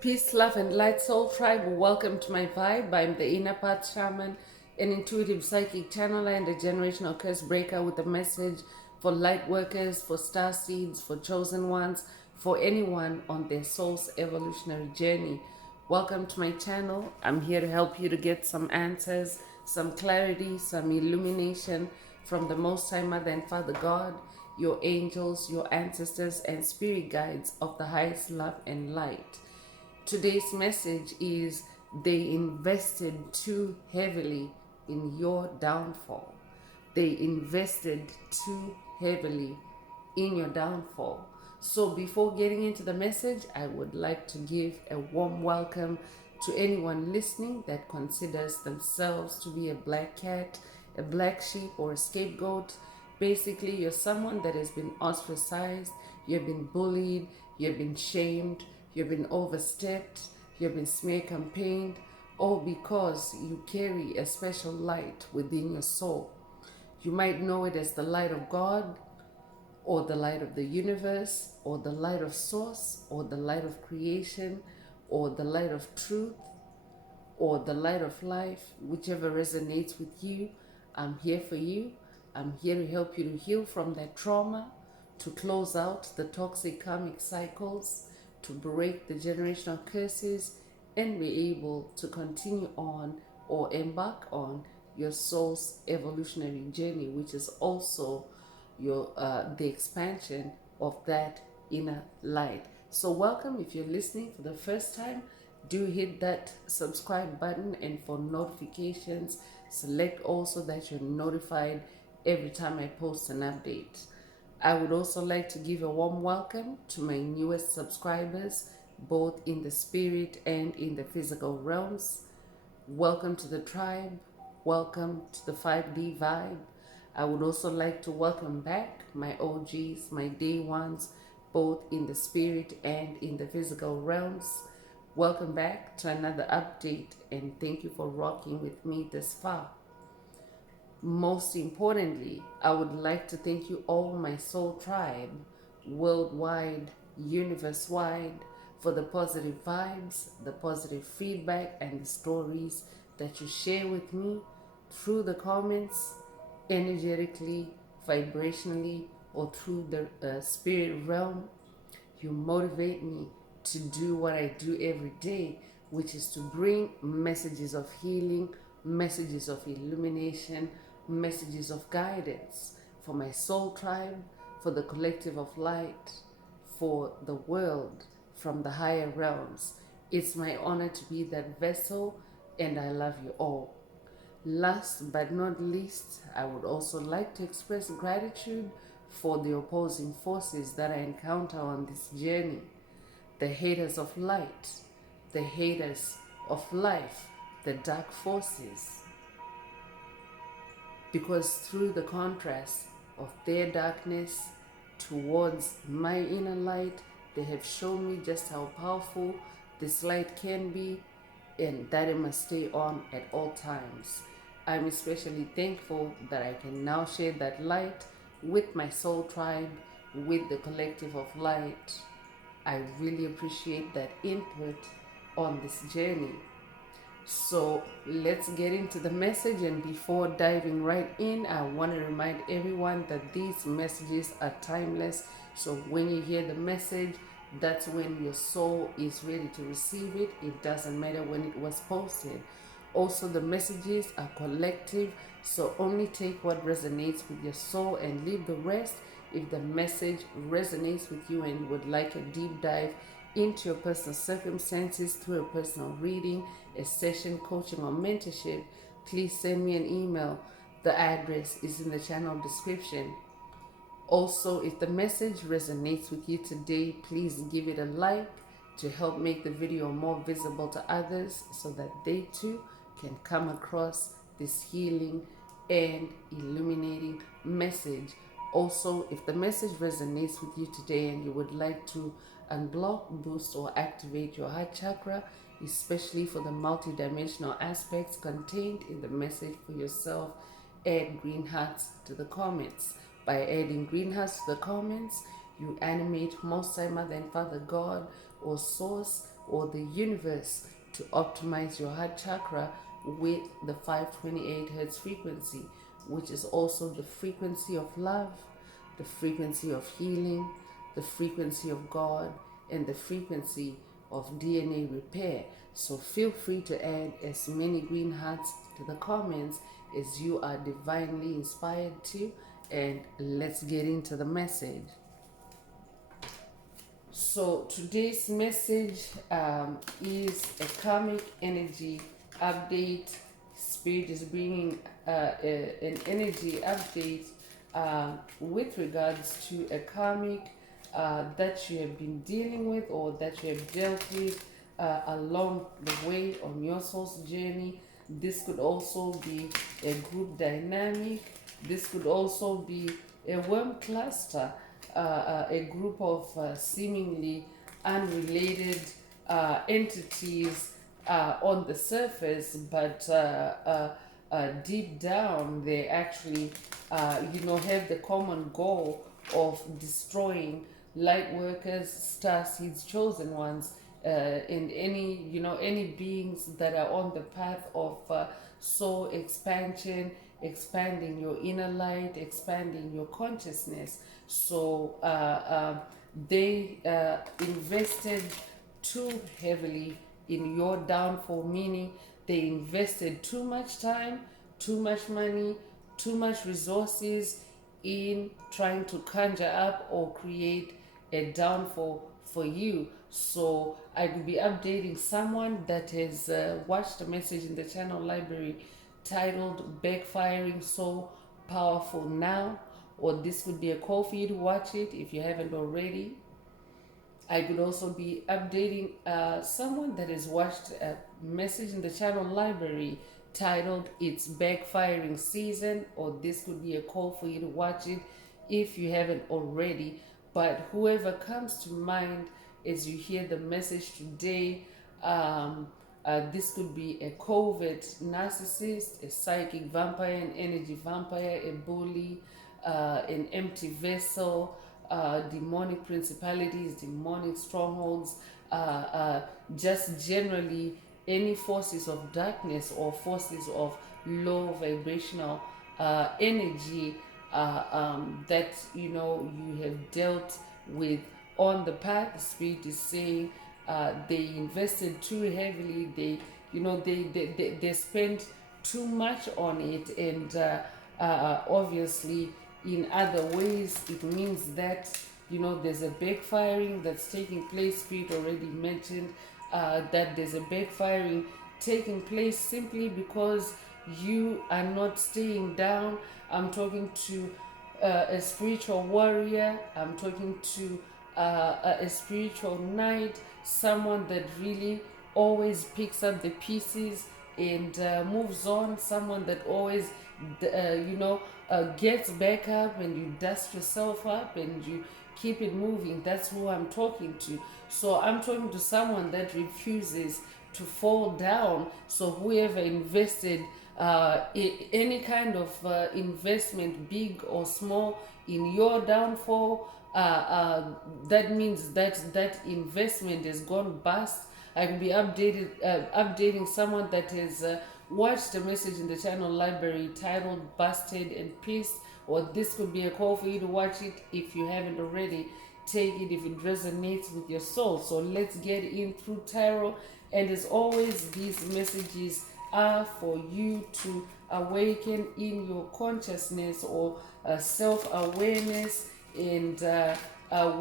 Peace, love, and light, soul tribe. Welcome to my vibe. I'm the Inner Path Shaman, an intuitive psychic channeler and a generational curse breaker with a message for light workers, for star seeds, for chosen ones, for anyone on their soul's evolutionary journey. Welcome to my channel. I'm here to help you to get some answers, some clarity, some illumination from the Most High Mother and Father God, your angels, your ancestors, and spirit guides of the highest love and light. Today's message is they invested too heavily in your downfall. They invested too heavily in your downfall. So before getting into the message, I would like to give a warm welcome to anyone listening that considers themselves to be a black cat, a black sheep, or a scapegoat. Basically, you're someone that has been ostracized, you've been bullied, you've been shamed, you've been overstepped, you've been smear campaigned, all because you carry a special light within your soul. You might know it as the light of God, or the light of the universe, or the light of source, or the light of creation, or the light of truth, or the light of life, whichever resonates with you. I'm here for you. I'm here to help you to heal from that trauma, to close out the toxic karmic cycles, to break the generational curses, and be able to continue on or embark on your soul's evolutionary journey, which is also your the expansion of that inner light. So welcome. If you're listening for the first time, do hit that subscribe button, and for notifications select also that you're notified every time I post an update. I would also like to give a warm welcome to my newest subscribers, both in the spirit and in the physical realms. Welcome to the tribe. Welcome to the 5D vibe. I would also like to welcome back my OGs, my day ones, both in the spirit and in the physical realms. Welcome back to another update, and thank you for rocking with me this far. Most importantly, I would like to thank you all, my soul tribe, worldwide, universe-wide, for the positive vibes, the positive feedback, and the stories that you share with me through the comments, energetically, vibrationally, or through the spirit realm. You motivate me to do what I do every day, which is to bring messages of healing, messages of illumination, messages of guidance for my soul tribe, for the collective of light, for the world from the higher realms. It's my honor to be that vessel, and I love you all. Last but not least, I would also like to express gratitude for the opposing forces that I encounter on this journey. The haters of light, the haters of life, the dark forces. Because through the contrast of their darkness towards my inner light, they have shown me just how powerful this light can be, and that it must stay on at all times. I'm especially thankful that I can now share that light with my soul tribe, with the collective of light. I really appreciate that input on this journey. So let's get into the message, and before diving right in, I want to remind everyone that these messages are timeless. So when you hear the message, that's when your soul is ready to receive it. It doesn't matter when it was posted. Also, the messages are collective, so only take what resonates with your soul and leave the rest. If the message resonates with you and you would like a deep dive into your personal circumstances through a personal reading, a session, coaching, or mentorship, please send me an email. The address is in the channel description. Also, if the message resonates with you today, please give it a like to help make the video more visible to others so that they too can come across this healing and illuminating message. Also, if the message resonates with you today and you would like to unblock, boost, or activate your heart chakra, especially for the multidimensional aspects contained in the message for yourself, add green hearts to the comments. By adding green hearts to the comments, you animate Most High Mother and Father God or Source or the universe to optimize your heart chakra with the 528 hertz frequency, which is also the frequency of love, the frequency of healing, the frequency of God, and the frequency of DNA repair. So feel free to add as many green hearts to the comments as you are divinely inspired to, and let's get into the message. So today's message is a karmic energy update. Spirit is bringing an energy update with regards to a karmic that you have been dealing with or that you have dealt with along the way on your soul's journey. This could also be a group dynamic. This could also be a worm cluster, a group of seemingly unrelated entities on the surface, but deep down they actually, have the common goal of destroying light workers, star seeds, chosen ones, and any beings that are on the path of soul expansion, expanding your inner light, expanding your consciousness. So they invested too heavily in your downfall, meaning they invested too much time, too much money, too much resources in trying to conjure up or create a downfall for you. So I will be updating someone that has watched a message in the channel library titled Backfiring So Powerful Now, or this could be a call for you to watch it if you haven't already. I could also be updating someone that has watched a message in the channel library titled It's Backfiring Season, or this could be a call for you to watch it if you haven't already. But whoever comes to mind as you hear the message today, this could be a covert narcissist, a psychic vampire, an energy vampire, a bully, an empty vessel, demonic principalities, demonic strongholds, just generally any forces of darkness or forces of low vibrational energy that you have dealt with on the path. The spirit is saying they invested too heavily. They spent too much on it, and obviously in other ways it means that there's a backfiring that's taking place. Spirit already mentioned that there's a backfiring taking place simply because you are not staying down. I'm talking to a spiritual warrior. I'm talking to a spiritual knight, someone that really always picks up the pieces and moves on, someone that always gets back up, and you dust yourself up and you keep it moving. That's who I'm talking to. So I'm talking to someone that refuses to fall down. So whoever invested any kind of investment, big or small, in your downfall, that means that that investment has gone bust. I can be updating someone that has watched a message in the channel library titled Busted and Pissed, or this could be a call for you to watch it if you haven't already. Take it if it resonates with your soul. So let's get in through tarot, and as always, these messages are for you to awaken in your consciousness or self-awareness. And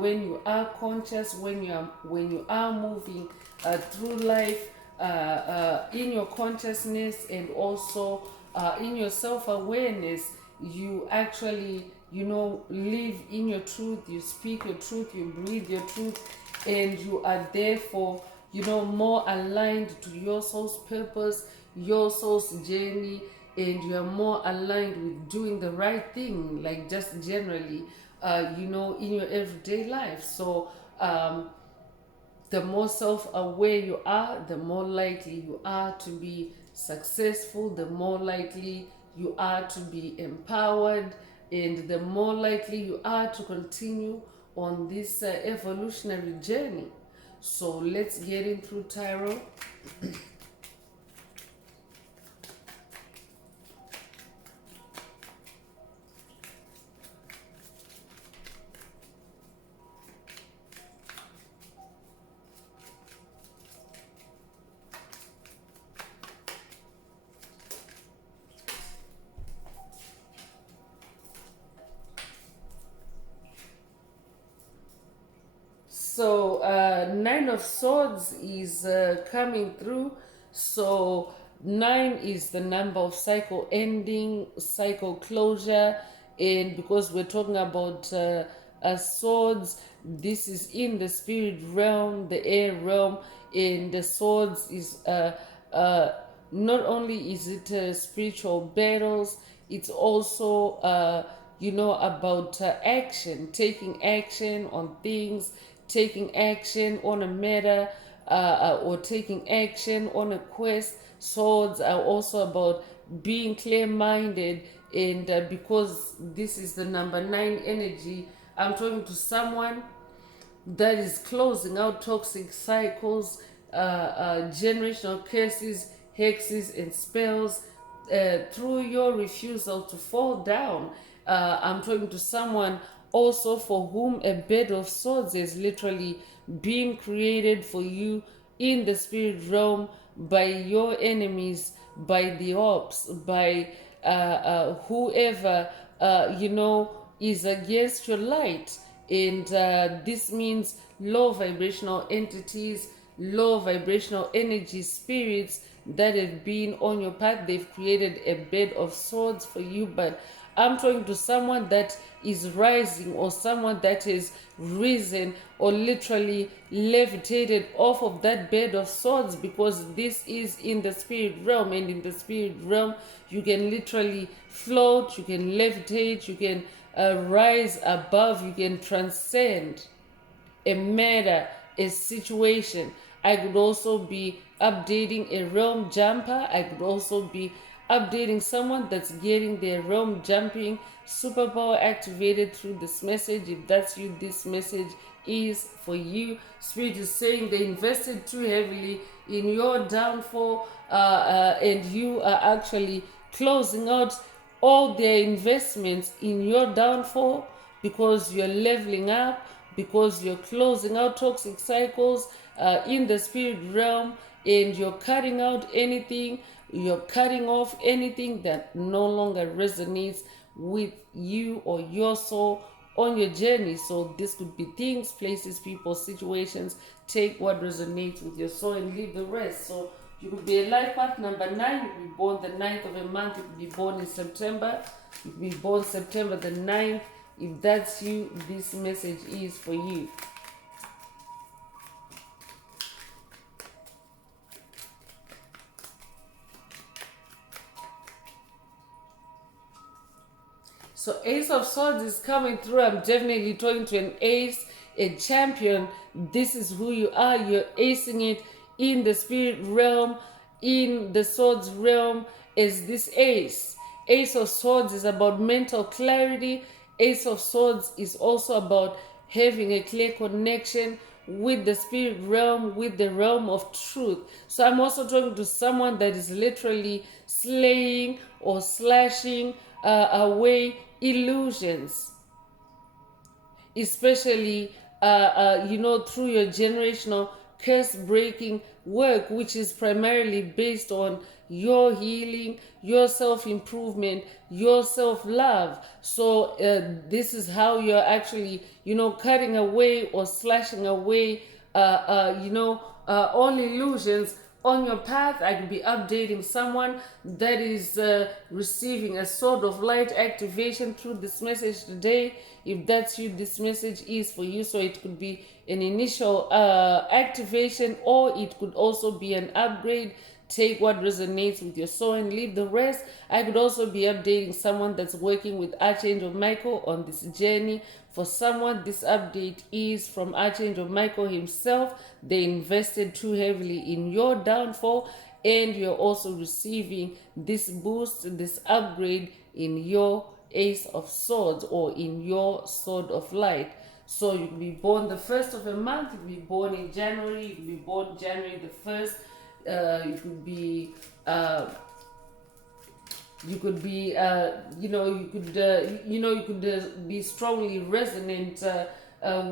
when you are conscious, when you are moving through life in your consciousness and also in your self-awareness, you actually live in your truth, you speak your truth, you breathe your truth, and you are therefore more aligned to your soul's purpose, your soul's journey, and you are more aligned with doing the right thing, like just generally in your everyday life. So the more self-aware you are, the more likely you are to be successful, the more likely you are to be empowered, and the more likely you are to continue on this evolutionary journey. So let's get in through tarot. So Nine of Swords is coming through. So 9 is the number of cycle ending, cycle closure, and because we're talking about swords, this is in the spirit realm, the air realm, and the swords is not only is it spiritual battles, it's also about action, taking action on things, taking action on a matter, or taking action on a quest. Swords are also about being clear-minded, and because this is the number 9 energy, I'm talking to someone that is closing out toxic cycles, generational curses, hexes, and spells through your refusal to fall down. I'm talking to someone also for whom a bed of swords is literally being created for you in the spirit realm by your enemies, by the ops, by whoever is against your light. And this means low vibrational entities, low vibrational energy spirits that have been on your path. They've created a bed of swords for you, but I'm talking to someone that is rising, or someone that is risen, or literally levitated off of that bed of swords, because this is in the spirit realm, and in the spirit realm you can literally float, you can levitate, you can rise above, you can transcend a matter, a situation. I could also be updating a realm jumper. I could also be updating someone that's getting their realm jumping superpower activated through this message. If that's you, this message is for you. Spirit is saying they invested too heavily in your downfall, and you are actually closing out all their investments in your downfall, because you're leveling up, because you're closing out toxic cycles in the spirit realm, and you're cutting out anything, you're cutting off anything that no longer resonates with you or your soul on your journey. So this could be things, places, people, situations. Take what resonates with your soul and leave the rest. So you could be a life path number 9. You could be born the 9th of a month. You could be born in September. You could be born September the 9th. If that's you, this message is for you. So Ace of Swords is coming through. I'm definitely talking to an ace, a champion. This is who you are. You're acing it in the spirit realm, in the swords realm, as this ace. Ace of Swords is about mental clarity. Ace of Swords is also about having a clear connection with the spirit realm, with the realm of truth. So I'm also talking to someone that is literally slaying or slashing away illusions, especially through your generational curse breaking work, which is primarily based on your healing, your self-improvement, your self-love. So this is how you're actually cutting away or slashing away all illusions on your path. I could be updating someone that is receiving a sword of light activation through this message today. If that's you, this message is for you. So it could be an initial activation, or it could also be an upgrade. Take what resonates with your soul and leave the rest. I could also be updating someone that's working with Archangel Michael on this journey. For someone, this update is from Archangel Michael himself. They invested too heavily in your downfall, and you're also receiving this boost, this upgrade in your Ace of Swords, or in your Sword of Light. So you could be born the first of a month, you could be born in January, you could be born January the 1st, you could be you could be strongly resonant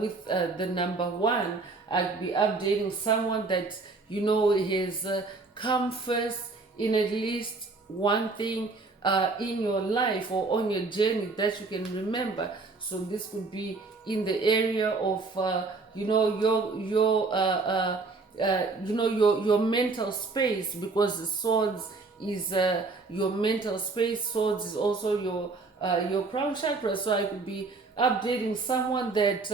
with the number one. I'd be updating someone that has come first in at least one thing in your life or on your journey that you can remember. So this could be in the area of your mental space, because the swords is your mental space. Swords is also your crown chakra. So I could be updating someone that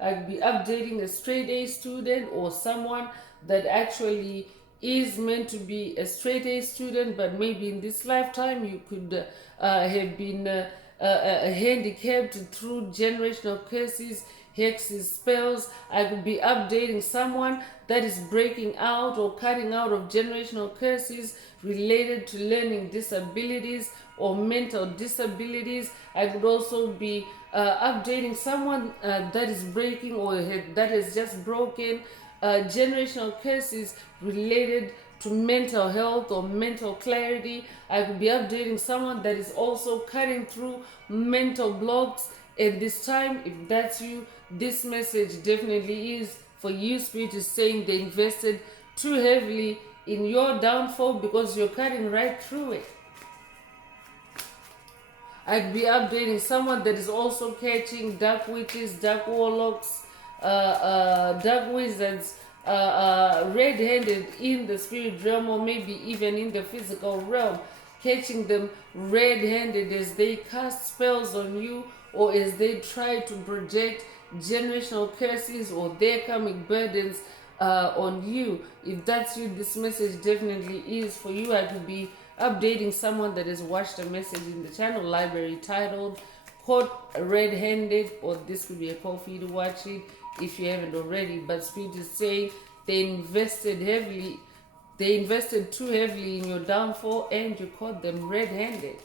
I could be updating a straight A student, or someone that actually is meant to be a straight A student, but maybe in this lifetime you could have been handicapped through generational curses, hexes, spells. I could be updating someone that is breaking out or cutting out of generational curses related to learning disabilities or mental disabilities. I could also be updating someone that is breaking or that has just broken generational curses related to mental health or mental clarity. I could be updating someone that is also cutting through mental blocks. At this time, if that's you, this message definitely is for you. Spirit is saying they invested too heavily in your downfall because you're cutting right through it. I'd be updating someone that is also catching dark witches, dark warlocks, dark wizards, red-handed in the spirit realm, or maybe even in the physical realm, catching them red-handed as they cast spells on you, or as they try to project generational curses or their karmic burdens on you. If that's you, this message definitely is for you. I could be updating someone that has watched a message in the channel library titled Caught Red-Handed, or this could be a call for you to watch it if you haven't already. But Spirit is saying they invested too heavily in your downfall, and you caught them red-handed.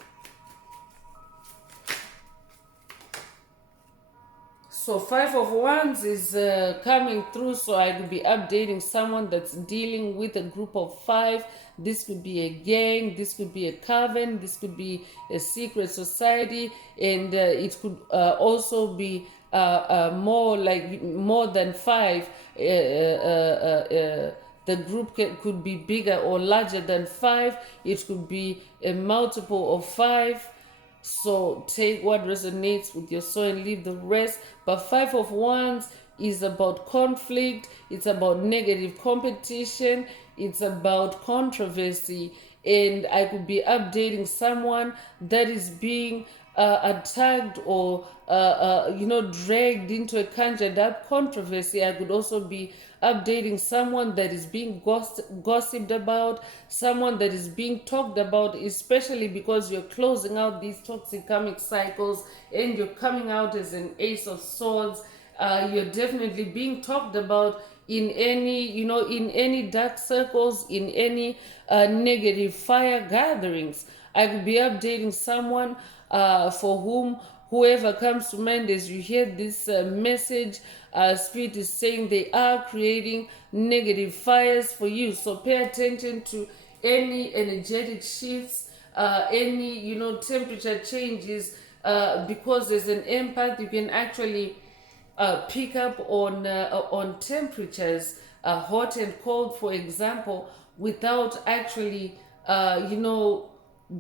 So 5 of Wands is coming through. So I could be updating someone that's dealing with a group of 5. This could be a gang, this could be a coven, this could be a secret society, and it could also be more than 5. The group could be bigger or larger than 5. It could be a multiple of 5. So take what resonates with your soul and leave the rest. But 5 of Wands is about conflict. It's about negative competition. It's about controversy. And I could be updating someone that is being attacked or dragged into a conjured up controversy. I could also be updating someone that is being gossiped about, someone that is being talked about, especially because you're closing out these toxic karmic cycles and you're coming out as an Ace of Swords. You're definitely being talked about in any dark circles, in any negative fire gatherings. I could be updating someone for whom whoever comes to mind as you hear this message, Spirit is saying they are creating negative fires for you. So pay attention to any energetic shifts, any temperature changes, because as an empath you can actually pick up on temperatures, hot and cold, for example, without actually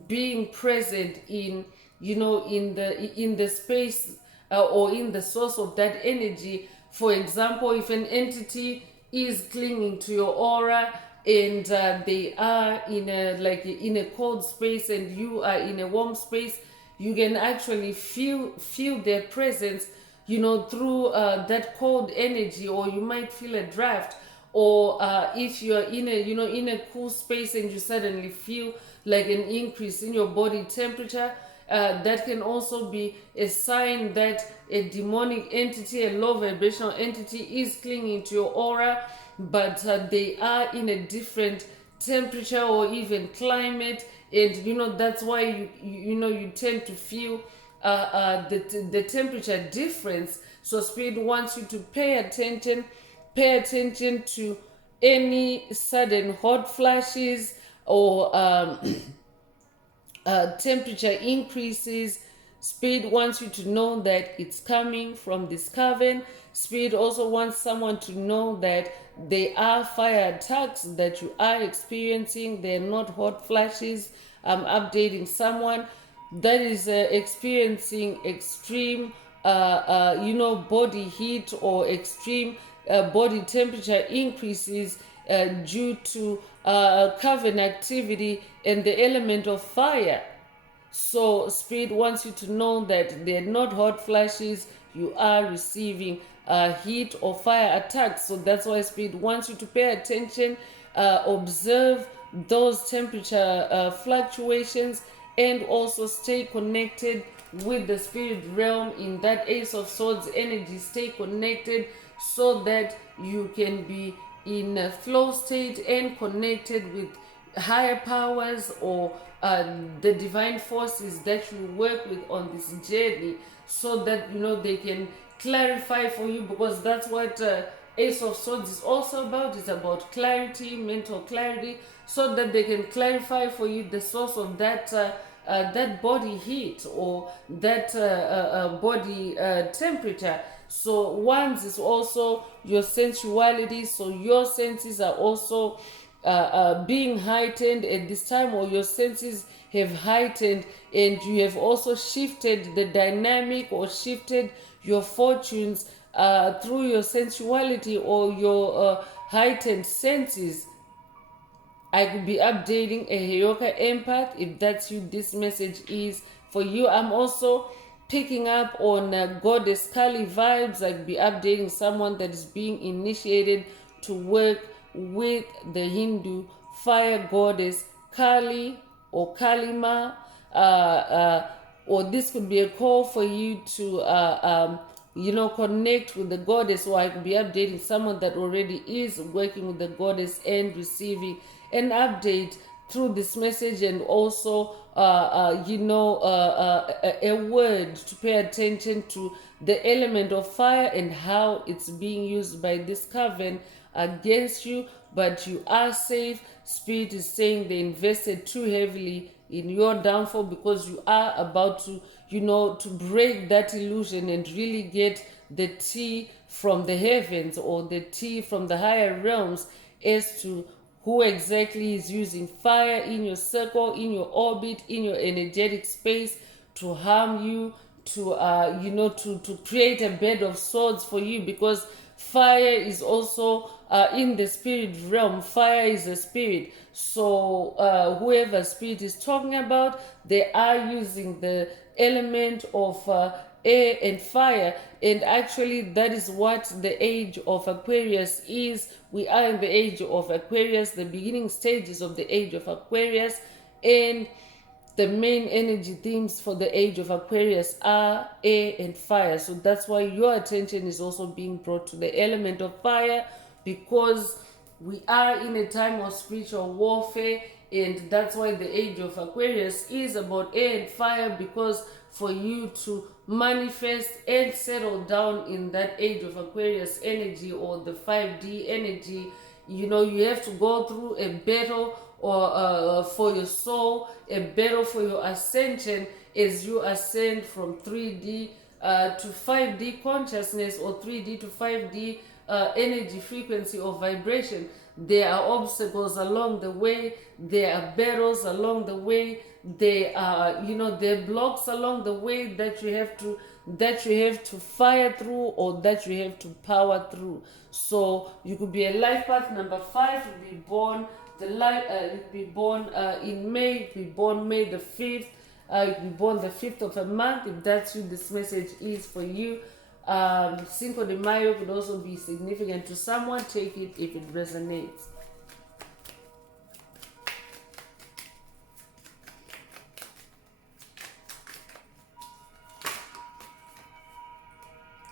being present in the space or in the source of that energy. For example, if an entity is clinging to your aura and they are in a cold space and you are in a warm space, you can actually feel their presence through that cold energy, or you might feel a draft. Or if you're in a cool space and you suddenly feel like an increase in your body temperature, that can also be a sign that a demonic entity, a low vibrational entity, is clinging to your aura, but they are in a different temperature or even climate, and that's why you tend to feel the temperature difference. So spirit wants you to pay attention to any sudden hot flashes or temperature increases. Spirit wants you to know that it's coming from this coven. Spirit also wants someone to know that they are fire attacks that you are experiencing. They're not hot flashes. I'm updating someone that is experiencing extreme body heat or extreme body temperature increases due to coven activity and the element of fire. So spirit wants you to know that they're not hot flashes. You are receiving heat or fire attacks. So that's why spirit wants you to pay attention, observe those temperature fluctuations, and also stay connected with the spirit realm in that Ace of Swords energy. Stay connected so that you can be in a flow state and connected with higher powers or the divine forces that you work with on this journey, so that they can clarify for you, because that's what Ace of Swords is also about. It's about clarity, mental clarity, so that they can clarify for you the source of that body heat or that body temperature. So one's is also your sensuality, so your senses are also being heightened at this time, or your senses have heightened, and you have also shifted the dynamic or shifted your fortunes through your sensuality or your heightened senses. I could be updating a Heyoka empath. If that's you, this message is for you. I'm also picking up on Goddess Kali vibes. I could be updating someone that is being initiated to work with the Hindu fire goddess Kali or Kalima. Or this could be a call for you to connect with the goddess, or I could be updating someone that already is working with the goddess and receiving an update through this message, and also a word to pay attention to the element of fire and how it's being used by this coven against you. But you are safe. Spirit is saying they invested too heavily in your downfall, because you are about to to break that illusion and really get the tea from the heavens, or the tea from the higher realms, as to who exactly is using fire in your circle, in your orbit, in your energetic space, to harm you, to to create a bed of swords for you. Because fire is also in the spirit realm. Fire is a spirit. So whoever spirit is talking about, they are using the element of air and fire. And actually, that is what the age of Aquarius is. We are in the age of Aquarius, the beginning stages of the age of Aquarius. And the main energy themes for the age of Aquarius are air and fire. So that's why your attention is also being brought to the element of fire, because we are in a time of spiritual warfare. And that's why the age of Aquarius is about air and fire, because for you to manifest and settle down in that age of Aquarius energy, or the 5D energy, you have to go through a battle, or for your soul, a battle for your ascension, as you ascend from 3D to 5D consciousness, or 3D to 5D energy frequency or vibration. There are obstacles along the way. There are battles along the way. There are there are blocks along the way that you have to fire through, or that you have to power through. So you could be a life path number 5. You'll be born in May. You could be born May the 5th. You could be born the 5th of a month. If that's you, this message is for you. Cinco de Mayo could also be significant to someone. Take it if it resonates.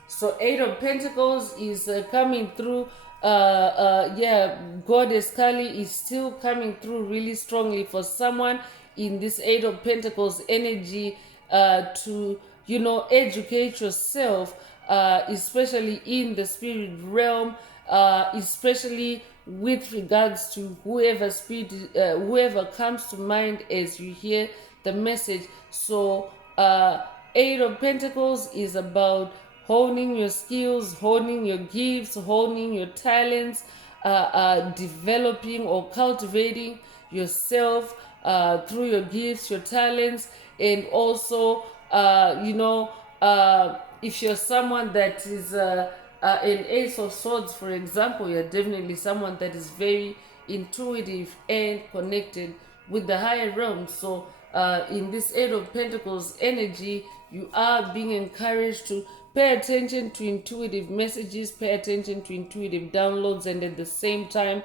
So 8 of Pentacles is coming through. Goddess Kali is still coming through really strongly for someone in this 8 of Pentacles energy, to educate yourself, especially in the spirit realm, especially with regards to whoever comes to mind as you hear the message. So, Eight of Pentacles is about honing your skills, honing your gifts, honing your talents, developing or cultivating yourself through your gifts, your talents, and also, if you're someone that is an Ace of Swords, for example, you're definitely someone that is very intuitive and connected with the higher realm. So, in this Eight of Pentacles energy, you are being encouraged to pay attention to intuitive messages, pay attention to intuitive downloads, and at the same time,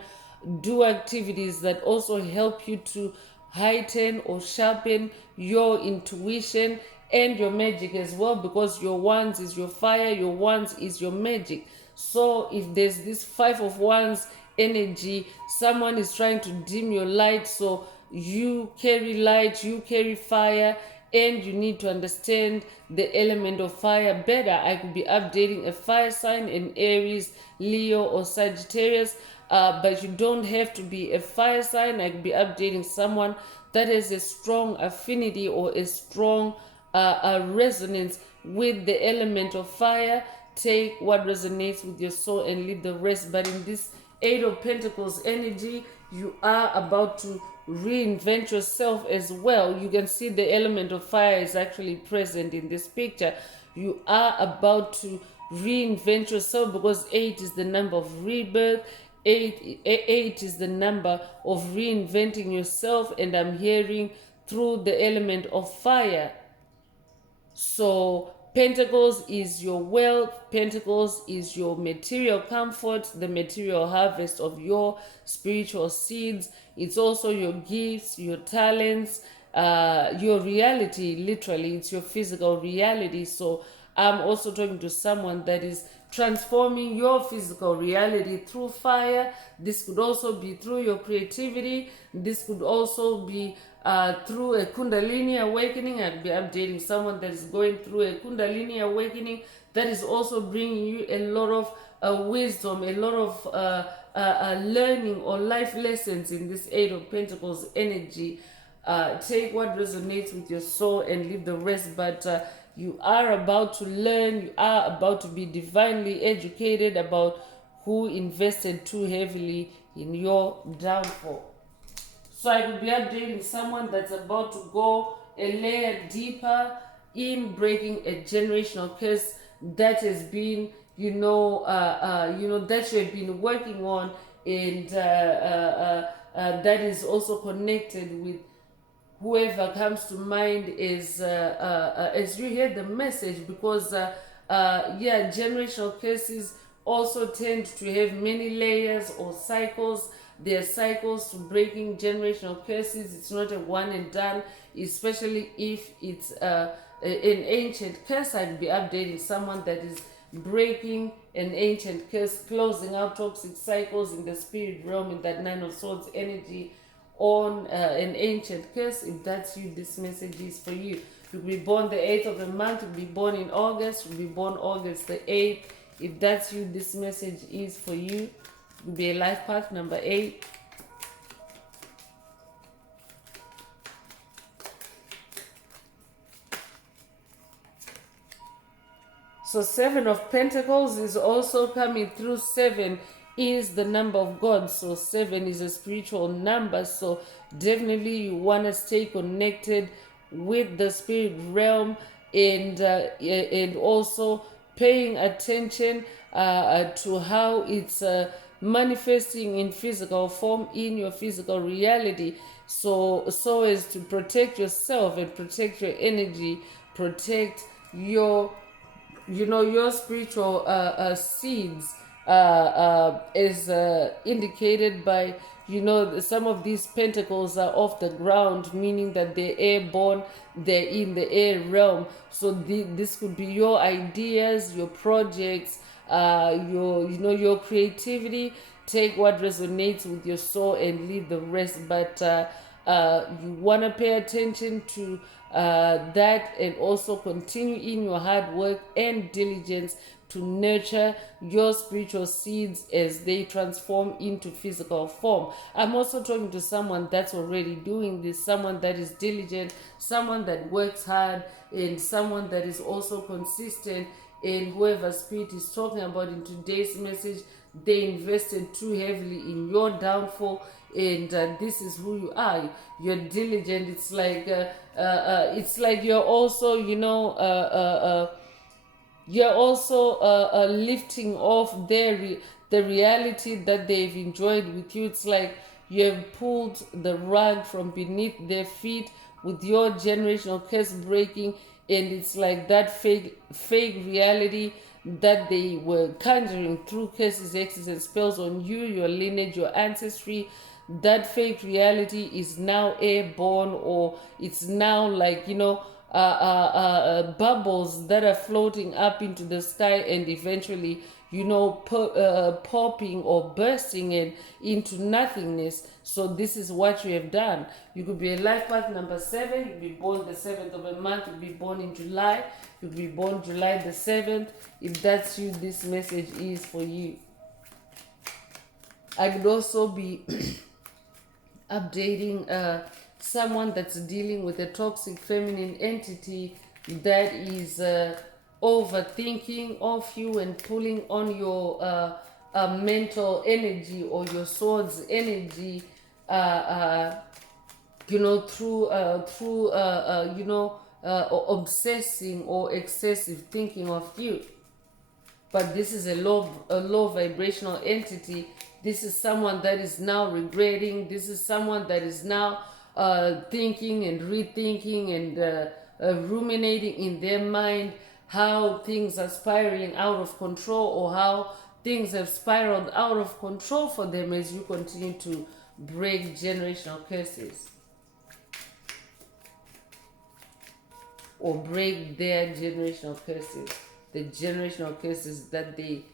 do activities that also help you to heighten or sharpen your intuition and your magic as well, because your wands is your fire, your wands is your magic. So if there's this Five of Wands energy, someone is trying to dim your light, so you carry light, you carry fire, and you need to understand the element of fire better. I could be updating a fire sign in Aries, Leo, or Sagittarius, but you don't have to be a fire sign. I could be updating someone that has a strong affinity or a strong resonance with the element of fire. Take what resonates with your soul and leave the rest. But in this Eight of Pentacles energy, you are about to reinvent yourself as well. You can see the element of fire is actually present in this picture. You are about to reinvent yourself, because 8 is the number of rebirth. Eight is the number of reinventing yourself, and I'm hearing through the element of fire. So Pentacles is your wealth, Pentacles is your material comfort, the material harvest of your spiritual seeds. It's also your gifts, your talents, your reality. Literally, it's your physical reality. So I'm also talking to someone that is transforming your physical reality through fire. This could also be through your creativity. This could also be through a Kundalini awakening. I'd be updating someone that is going through a Kundalini awakening that is also bringing you a lot of wisdom, a lot of learning or life lessons in this Eight of Pentacles energy. Take what resonates with your soul and leave the rest. But you are about to learn, you are about to be divinely educated about who invested too heavily in your downfall. So I could be updating someone that's about to go a layer deeper in breaking a generational curse that has been, that you have been working on, and that is also connected with whoever comes to mind is as you hear the message, because generational curses also tend to have many layers or cycles. There are cycles to breaking generational curses. It's not a one and done, especially if it's an ancient curse. I'd be updating someone that is breaking an ancient curse, closing out toxic cycles in the spirit realm, in that Nine of Swords energy, on an ancient curse. If that's you, this message is for you. You'll be born the 8th of the month, you'll be born in August, you'll be born August the 8th. If that's you, this message is for you. It will be a life path number 8. So 7 of Pentacles is also coming through. 7 is the number of God. So 7 is a spiritual number. So definitely you want to stay connected with the spirit realm, and also paying attention to how it's manifesting in physical form in your physical reality, so as to protect yourself and protect your energy, protect your your spiritual seeds, is indicated by some of these pentacles are off the ground, meaning that they're airborne, they're in the air realm. So this could be your ideas, your projects, your creativity. Take what resonates with your soul and leave the rest. But you want to pay attention to that, and also continue in your hard work and diligence to nurture your spiritual seeds as they transform into physical form. I'm also talking to someone that's already doing this, someone that is diligent, someone that works hard, and someone that is also consistent. And whoever spirit is talking about in today's message, they invested too heavily in your downfall, and this is who you are. You're diligent. It's like you're also, you're also lifting off the reality that they've enjoyed with you. It's like you have pulled the rug from beneath their feet with your generational curse breaking, and it's like that fake reality that they were conjuring through curses, hexes, and spells on you, your lineage, your ancestry. That fake reality is now airborne, or it's now like, bubbles that are floating up into the sky, and eventually, popping or bursting into nothingness. So this is what you have done. You could be a life path number 7. You'll be born the 7th of a month. You'll be born in July. You'll be born July the 7th. If that's you, this message is for you. I could also be updating someone that's dealing with a toxic feminine entity that is overthinking of you and pulling on your mental energy or your soul's energy, through obsessing or excessive thinking of you. But this is a low vibrational entity. This is someone that is now regretting. This is someone that is now thinking and rethinking and ruminating in their mind how things are spiraling out of control, or how things have spiraled out of control for them as you continue to break generational curses or break their generational curses, the generational curses that they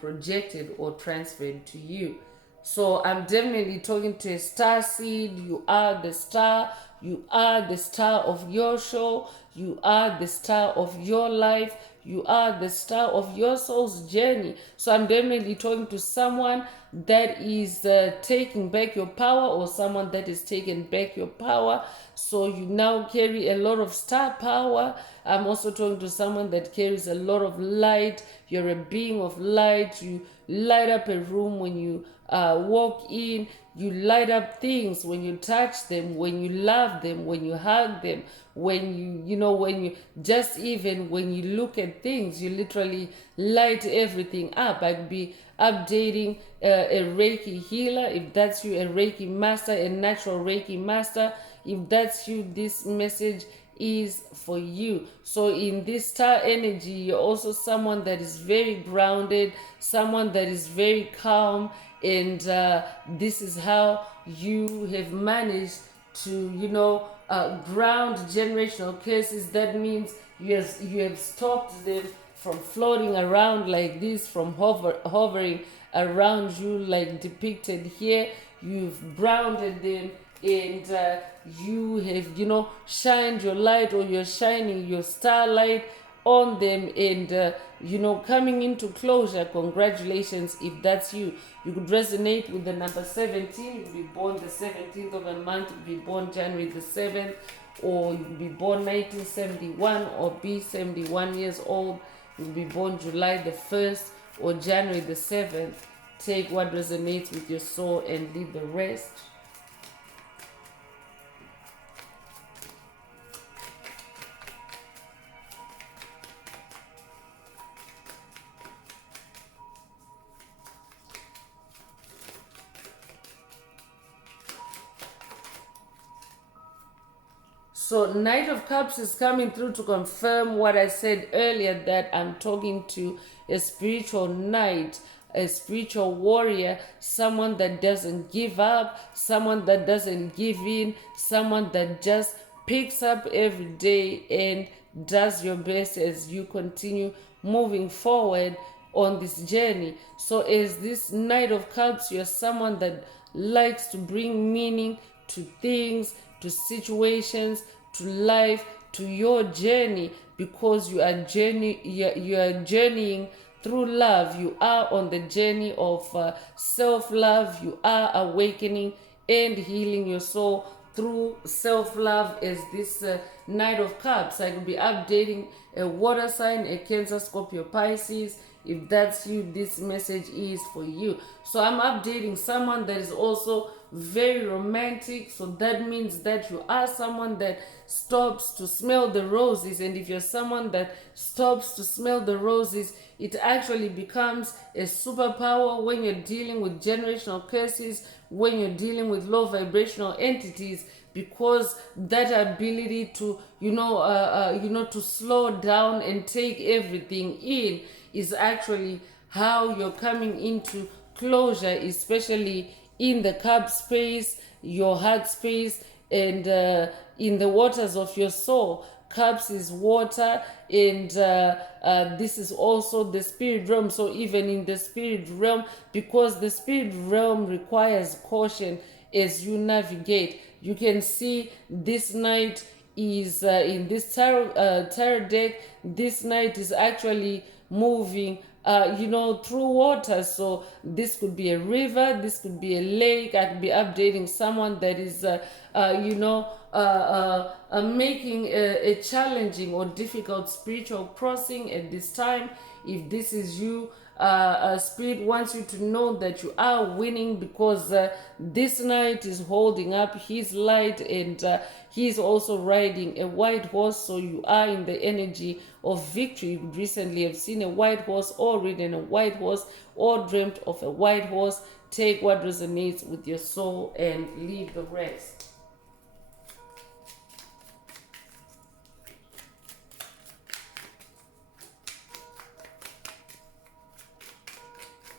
projected or transferred to you. So I'm definitely talking to a star seed. You are the star. You are the star of your show. You are the star of your life. You are the star of your soul's journey. So I'm definitely talking to someone that is taking back your power, or someone that is taking back your power. So you now carry a lot of star power. I'm also talking to someone that carries a lot of light. You're a being of light. You light up a room when you walk in. You light up things when you touch them, when you love them, when you hug them, when when you look at things, you literally light everything up. I'd be updating a Reiki healer, if that's you, a Reiki master, a natural Reiki master. If that's you, this message is for you. So in this star energy, you're also someone that is very grounded, someone that is very calm, and this is how you have managed to ground generational curses. That means you have stopped them from floating around like this, from hovering around you like depicted here. You've grounded them, and you have shined your light, or you're shining your starlight on them, and coming into closure. Congratulations if that's you. You could resonate with the number 17. You'll be born the 17th of a month. You'll be born January the 7th, or you'll be born 1971, or be 71 years old. You'll be born July the 1st or January the 7th. Take what resonates with your soul and leave the rest. So Knight of Cups is coming through to confirm what I said earlier, that I'm talking to a spiritual knight, a spiritual warrior, someone that doesn't give up, someone that doesn't give in, someone that just picks up every day and does your best as you continue moving forward on this journey. So as this Knight of Cups, you're someone that likes to bring meaning to things, to situations, to life, to your journey, because you are journeying through love. You are on the journey of self-love. You are awakening and healing your soul through self-love. As this Knight of Cups, I could be updating a water sign, a Cancer, Scorpio, Pisces. If that's you, this message is for you. So I'm updating someone that is also very romantic. So that means that you are someone that stops to smell the roses. And if you're someone that stops to smell the roses, it actually becomes a superpower when you're dealing with generational curses, when you're dealing with low vibrational entities, because that ability to to slow down and take everything in is actually how you're coming into closure, especially in the cup space, your heart space, and in the waters of your soul. Cups is water, and this is also the spirit realm. So even in the spirit realm, because the spirit realm requires caution as you navigate. You can see this knight is in this tarot deck. This knight is actually moving through water. So this could be a river, this could be a lake. I could be updating someone that is making a challenging or difficult spiritual crossing at this time. If this is you, Spirit wants you to know that you are winning, because this knight is holding up his light, and he's also riding a white horse. So you are in the energy of victory. You recently have seen a white horse, or ridden a white horse, or dreamt of a white horse. Take what resonates with your soul and leave the rest.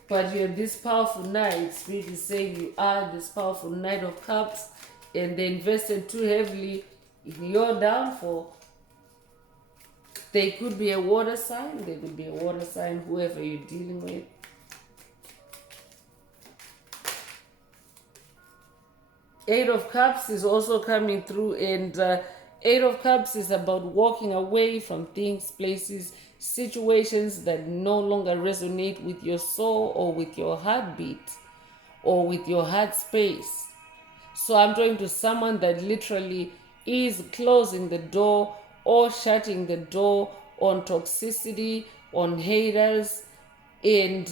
But you're this powerful knight. Spirit is saying you are this powerful Knight of Cups, and they invested too heavily in your downfall. They could be a water sign. They could be a water sign, whoever you're dealing with. Eight of Cups is also coming through, and Eight of Cups is about walking away from things, places, situations that no longer resonate with your soul or with your heartbeat or with your heart space. So I'm talking to someone that literally is closing the door or shutting the door on toxicity, on haters, and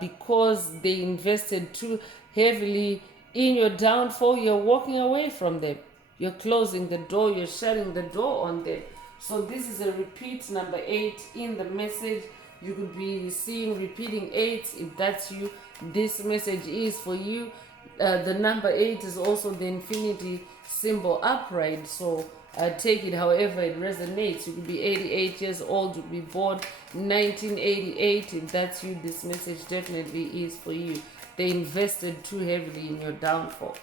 because they invested too heavily in your downfall, you're walking away from them. You're closing the door, you're shutting the door on them. So this is a repeat number 8 in the message. You could be seeing repeating 8. If that's you, this message is for you. The number 8 is also the infinity symbol upright. So take it however it resonates. You could be 88 years old, you could be born 1988. If that's you, this message definitely is for you. They invested too heavily in your downfall.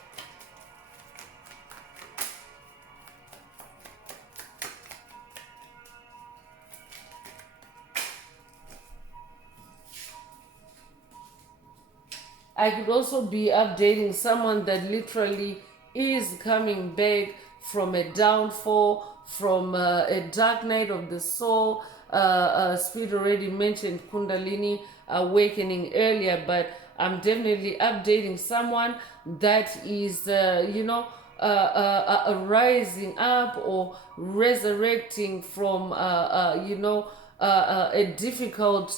I could also be updating someone that literally is coming back from a downfall, from a dark night of the soul. Spirit already mentioned Kundalini awakening earlier, but I'm definitely updating someone that is, rising up or resurrecting from, a difficult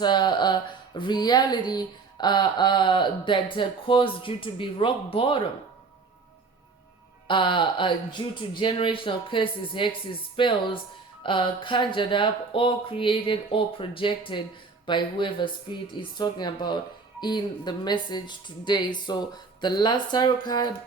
reality that caused you to be rock bottom due to generational curses, hexes, spells conjured up or created or projected by whoever Spirit is talking about in the message today. So the last tarot card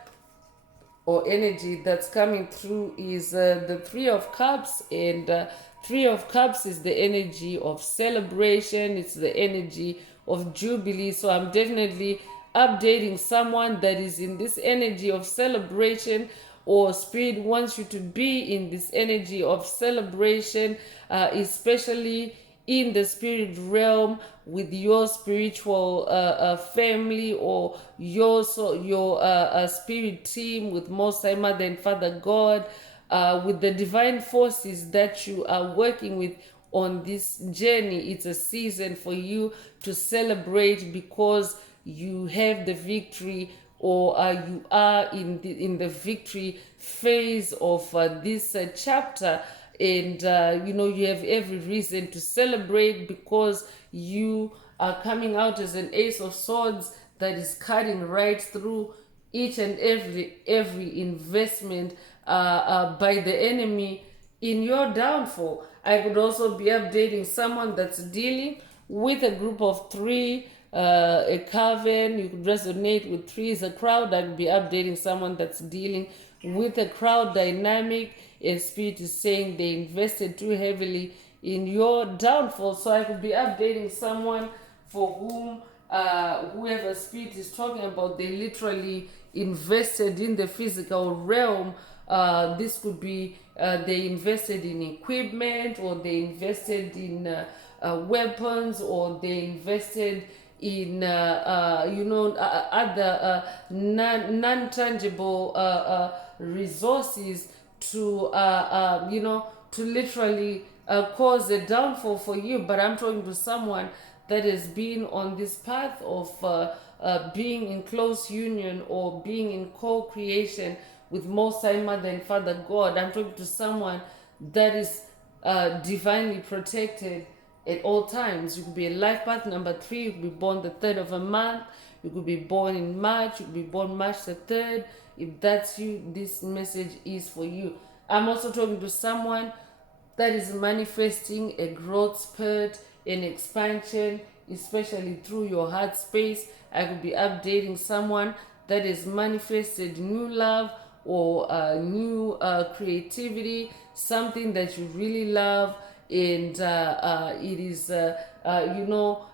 or energy that's coming through is the Three of Cups, and Three of Cups is the energy of celebration. It's the energy of jubilee. So I'm definitely updating someone that is in this energy of celebration, or Spirit wants you to be in this energy of celebration, especially in the spirit realm with your spiritual family, or your spirit team with Most High Mother and Father God. with the divine forces that you are working with on this journey. It's a season for you to celebrate because you have the victory, or you are in the victory phase of this chapter. And you have every reason to celebrate because you are coming out as an ace of swords that is cutting right through each and every investment by the enemy in your downfall. I could also be updating someone that's dealing with a group of three, a coven. You could resonate with three as a crowd. I could be updating someone that's dealing with a crowd dynamic. A spirit is saying they invested too heavily in your downfall. So I could be updating someone for whom whoever spirit is talking about, they literally invested in the physical realm. This could be they invested in equipment, or they invested in weapons, or they invested in other non-tangible resources to to literally cause a downfall for you. But I'm talking to someone that has been on this path of being in close union or being in co-creation with Most High Mother and Father God. I'm talking to someone that is divinely protected at all times. You could be a life path number 3. You could be born the 3rd of a month. You could be born in March. You could be born March the 3rd. If that's you, this message is for you. I'm also talking to someone that is manifesting a growth spurt, an expansion, especially through your heart space. I could be updating someone that has manifested new love, or new creativity, something that you really love, and it is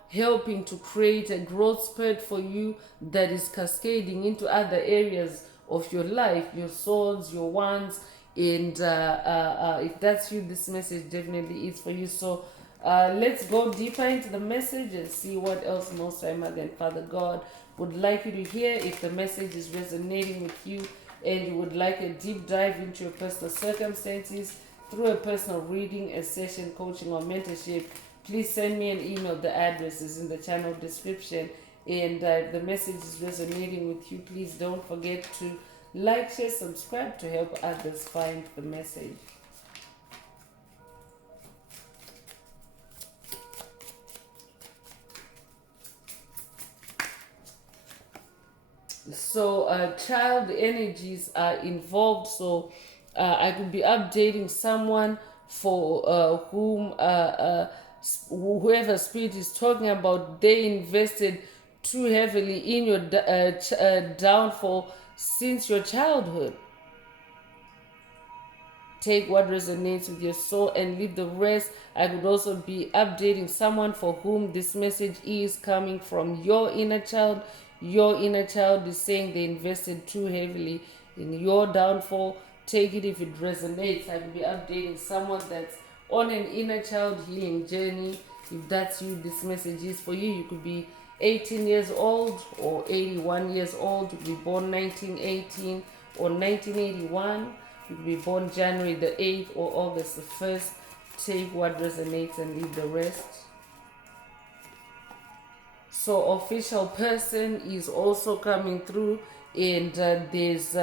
helping to create a growth spurt for you that is cascading into other areas of your life, your souls, your wants. And if that's you, this message definitely is for you. So let's go deeper into the message and see what else Most High Mother and Father God would like you to hear. If the message is resonating with you and you would like a deep dive into your personal circumstances through a personal reading, a session, coaching, or mentorship, please send me an email. The address is in the channel description. And if the message is resonating with you, please don't forget to like, share, subscribe to help others find the message. So child energies are involved. So I could be updating someone for whom whoever spirit is talking about, they invested too heavily in your downfall since your childhood. Take what resonates with your soul and leave the rest. I could also be updating someone for whom this message is coming from your inner child. Your inner child is saying they invested too heavily in your downfall. Take it if it resonates. I could be updating someone that's on an inner child healing journey. If that's you, this message is for you. You could be 18 years old or 81 years old. You could be born 1918 or 1981. You could be born January the 8th or August the 1st. Take what resonates and leave the rest. So official person is also coming through, and there's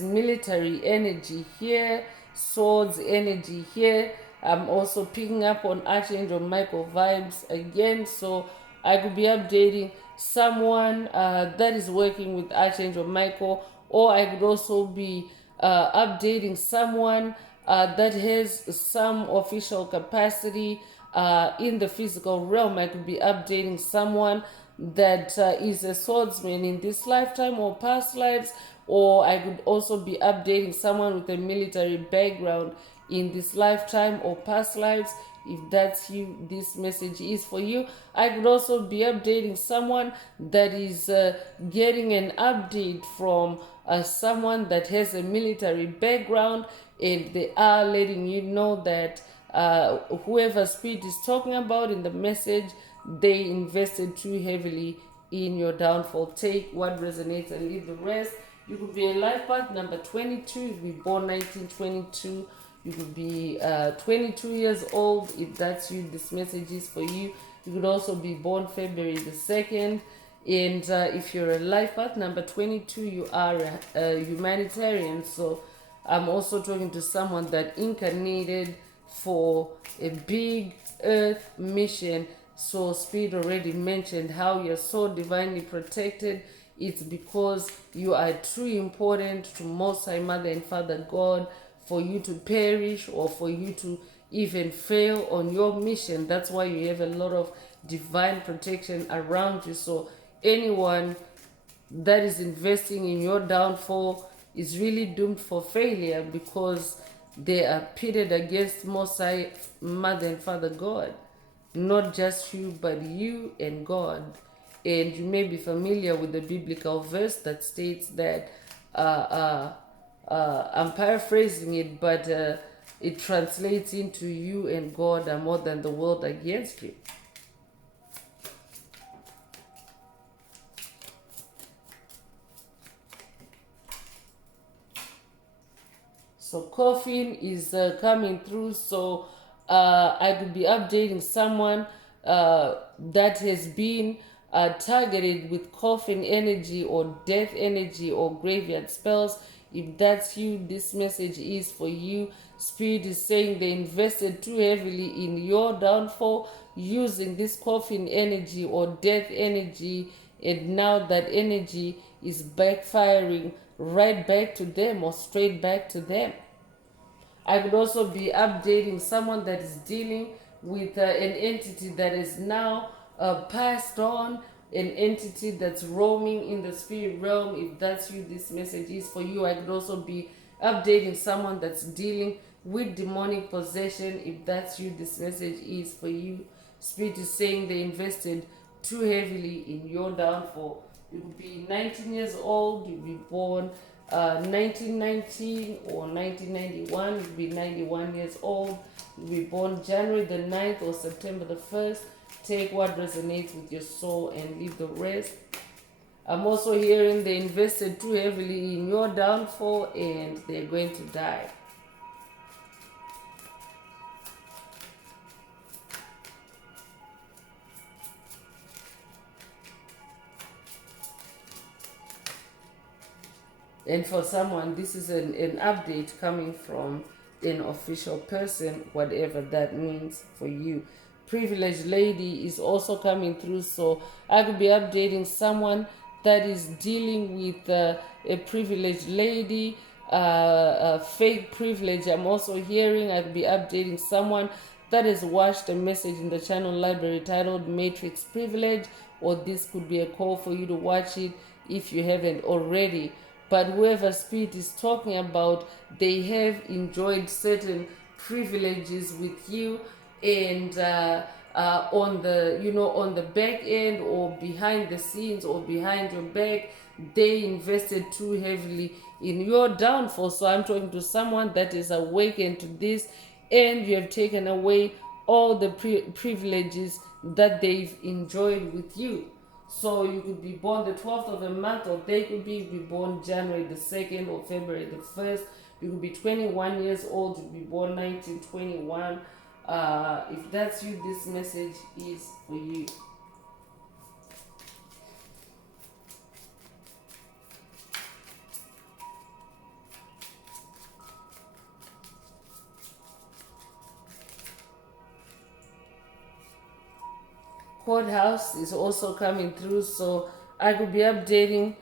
military energy here, swords energy here. I'm also picking up on Archangel Michael vibes again. So I could be updating someone that is working with Archangel Michael, or I could also be updating someone that has some official capacity in the physical realm. I could be updating someone that is a swordsman in this lifetime or past lives, or I could also be updating someone with a military background in this lifetime or past lives. If that's you, this message is for you. I could also be updating someone that is getting an update from someone that has a military background, and they are letting you know that whoever spirit is talking about in the message, they invested too heavily in your downfall. Take what resonates and leave the rest. You could be a life path number 22. You could be born 1922. You could be 22 years old. If that's you, this message is for you. You could also be born February the 2nd. And if you're a life path number 22, you are a humanitarian. So I'm also talking to someone that incarnated for a big earth mission. So Spirit already mentioned how you're so divinely protected. It's because you are too important to Most High Mother and Father God for you to perish or for you to even fail on your mission. That's why you have a lot of divine protection around you. So anyone that is investing in your downfall is really doomed for failure, because they are pitted against Most High Mother and Father God. Not just you, but you and God. And you may be familiar with the biblical verse that states that, I'm paraphrasing it, but it translates into you and God are more than the world against you. So coffin is coming through. So I could be updating someone that has been targeted with coffin energy or death energy or graveyard spells. If that's you, this message is for you. Spirit is saying they invested too heavily in your downfall using this coffin energy or death energy, and now that energy is backfiring right back to them or straight back to them. I could also be updating someone that is dealing with an entity that is now passed on, an entity that's roaming in the spirit realm. If that's you, this message is for you. I could also be updating someone that's dealing with demonic possession. If that's you, this message is for you. Spirit is saying they invested too heavily in your downfall. You could be 19 years old, you'll be born 1919 or 1991, you'll be 91 years old, you'll be born January the 9th or September the 1st. Take what resonates with your soul and leave the rest. I'm also hearing they invested too heavily in your downfall and they're going to die. And for someone, this is an update coming from an official person, whatever that means for you. Privileged lady is also coming through. So I could be updating someone that is dealing with a privileged lady, fake privilege. I'm also hearing I could be updating someone that has watched a message in the channel library titled Matrix Privilege, or this could be a call for you to watch it if you haven't already. But whoever Spirit is talking about, they have enjoyed certain privileges with you, and on the back end or behind the scenes or behind your back, they invested too heavily in your downfall. So I'm talking to someone that is awakened to this, and you have taken away all the privileges that they've enjoyed with you. So you could be born the 12th of the month, or they could be born January the 2nd or February the 1st. You could be 21 years old, you could be born 1921. If that's you, this message is for you. Courthouse is also coming through. So I could be updating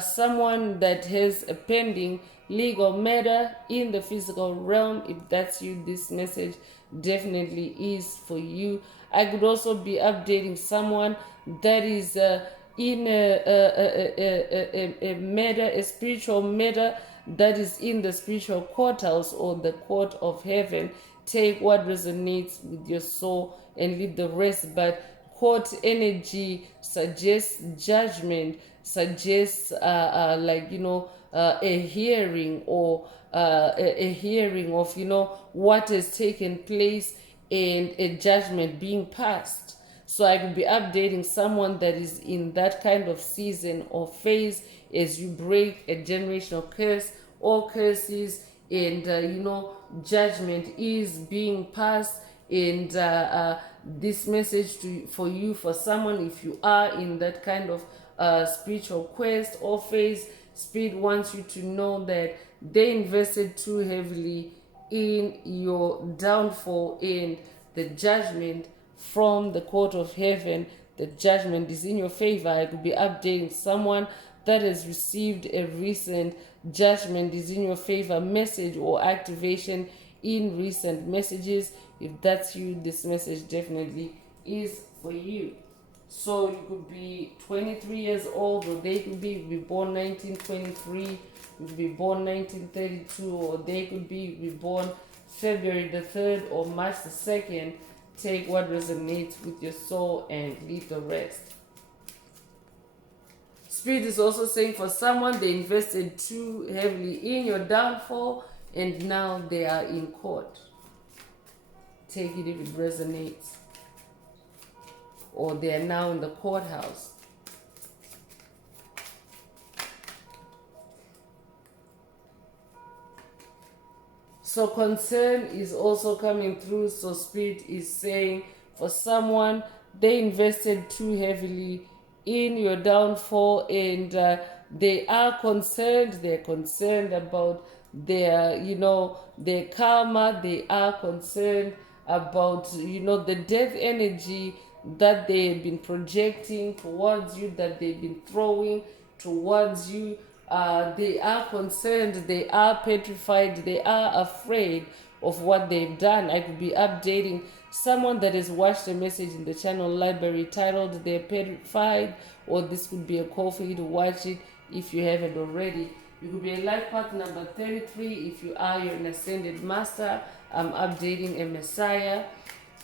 someone that has a pending legal matter in the physical realm. If that's you, this message definitely is for you. I could also be updating someone that is in a matter, a spiritual matter that is in the spiritual courthouse or the court of heaven. Take what resonates with your soul and leave the rest. But court energy suggests judgment, suggests a hearing, or a hearing of what has taken place and a judgment being passed. So I could be updating someone that is in that kind of season or phase as you break a generational curse or curses, and judgment is being passed. And this message for you, for someone, if you are in that kind of spiritual quest or phase, Spirit wants you to know that they invested too heavily in your downfall, and the judgment from the court of heaven, the judgment is in your favor. I could be updating someone that has received a recent judgment is in your favor message or activation in recent messages. If that's you, this message definitely is for you. So you could be 23 years old, or they could be born 1923, you could be born 1932, or they could be born February the 3rd or March the 2nd. Take what resonates with your soul and leave the rest. Spirit is also saying for someone, they invested too heavily in your downfall and now they are in court. Take it if it resonates. Or they are now in the courthouse. So concern is also coming through. So Spirit is saying for someone, they invested too heavily in your downfall, and they are concerned. They're concerned about their karma. They are concerned about the death energy that they have been projecting towards you, that they've been throwing towards you. They are concerned, they are petrified, they are afraid of what they've done. I could be updating someone that has watched a message in the channel library titled They're Petrified, or this could be a call for you to watch it if you haven't already. You could be a life path number 33 if you're an ascended master. I'm updating a Messiah.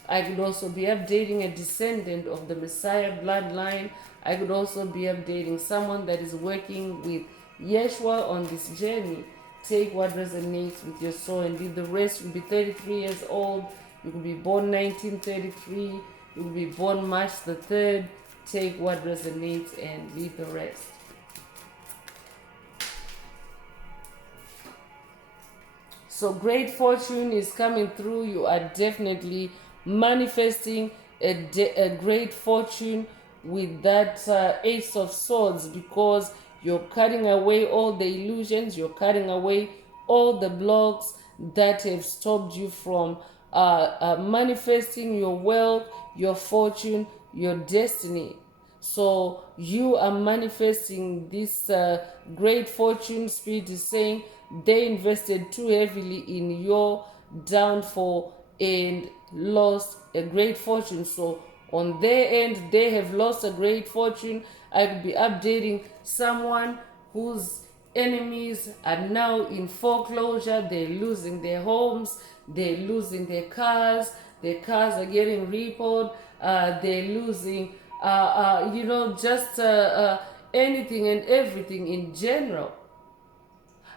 I could also be updating a descendant of the Messiah bloodline. I could also be updating someone that is working with Yeshua on this journey. Take what resonates with your soul and leave the rest. You'll be 33 years old. You could be born 1933. You will be born March the 3rd. Take what resonates and leave the rest. So great fortune is coming through. You are definitely manifesting a great fortune with that Ace of Swords, because you're cutting away all the illusions, you're cutting away all the blocks that have stopped you from manifesting your wealth, your fortune, your destiny. So you are manifesting this great fortune. Spirit is saying they invested too heavily in your downfall and lost a great fortune. So on their end, they have lost a great fortune. I could be updating someone whose enemies are now in foreclosure. They're losing their homes, they're losing their cars are getting repoed, they're losing just anything and everything in general.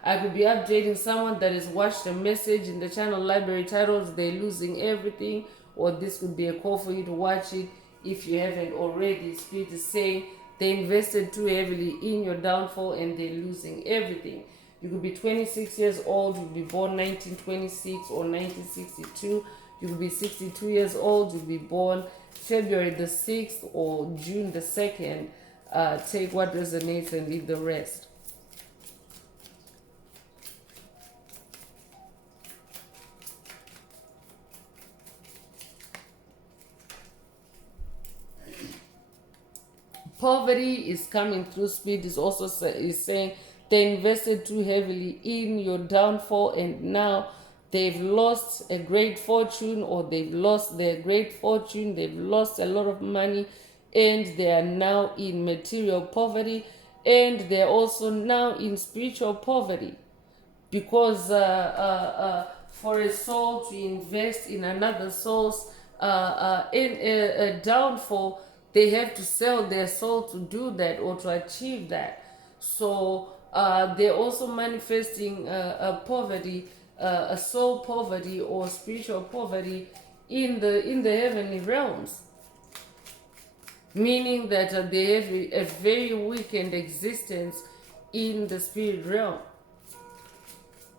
I could be updating someone that has watched a message in the channel library titled They're Losing Everything, or this could be a call for you to watch it if you haven't already. Spirit is saying they invested too heavily in your downfall and they're losing everything. You could be 26 years old, you could be born 1926 or 1962. You could be 62 years old, you could be born February the 6th or June the 2nd. Take what resonates and leave the rest. Poverty is coming through. Spirit is also saying they invested too heavily in your downfall and now they've lost a great fortune, or they've lost their great fortune, they've lost a lot of money, and they are now in material poverty, and they're also now in spiritual poverty, because for a soul to invest in another soul's in a downfall, they have to sell their soul to do that or to achieve that. So they're also manifesting a poverty, a soul poverty or spiritual poverty in the heavenly realms. meaning that they have a very weakened existence in the spirit realm.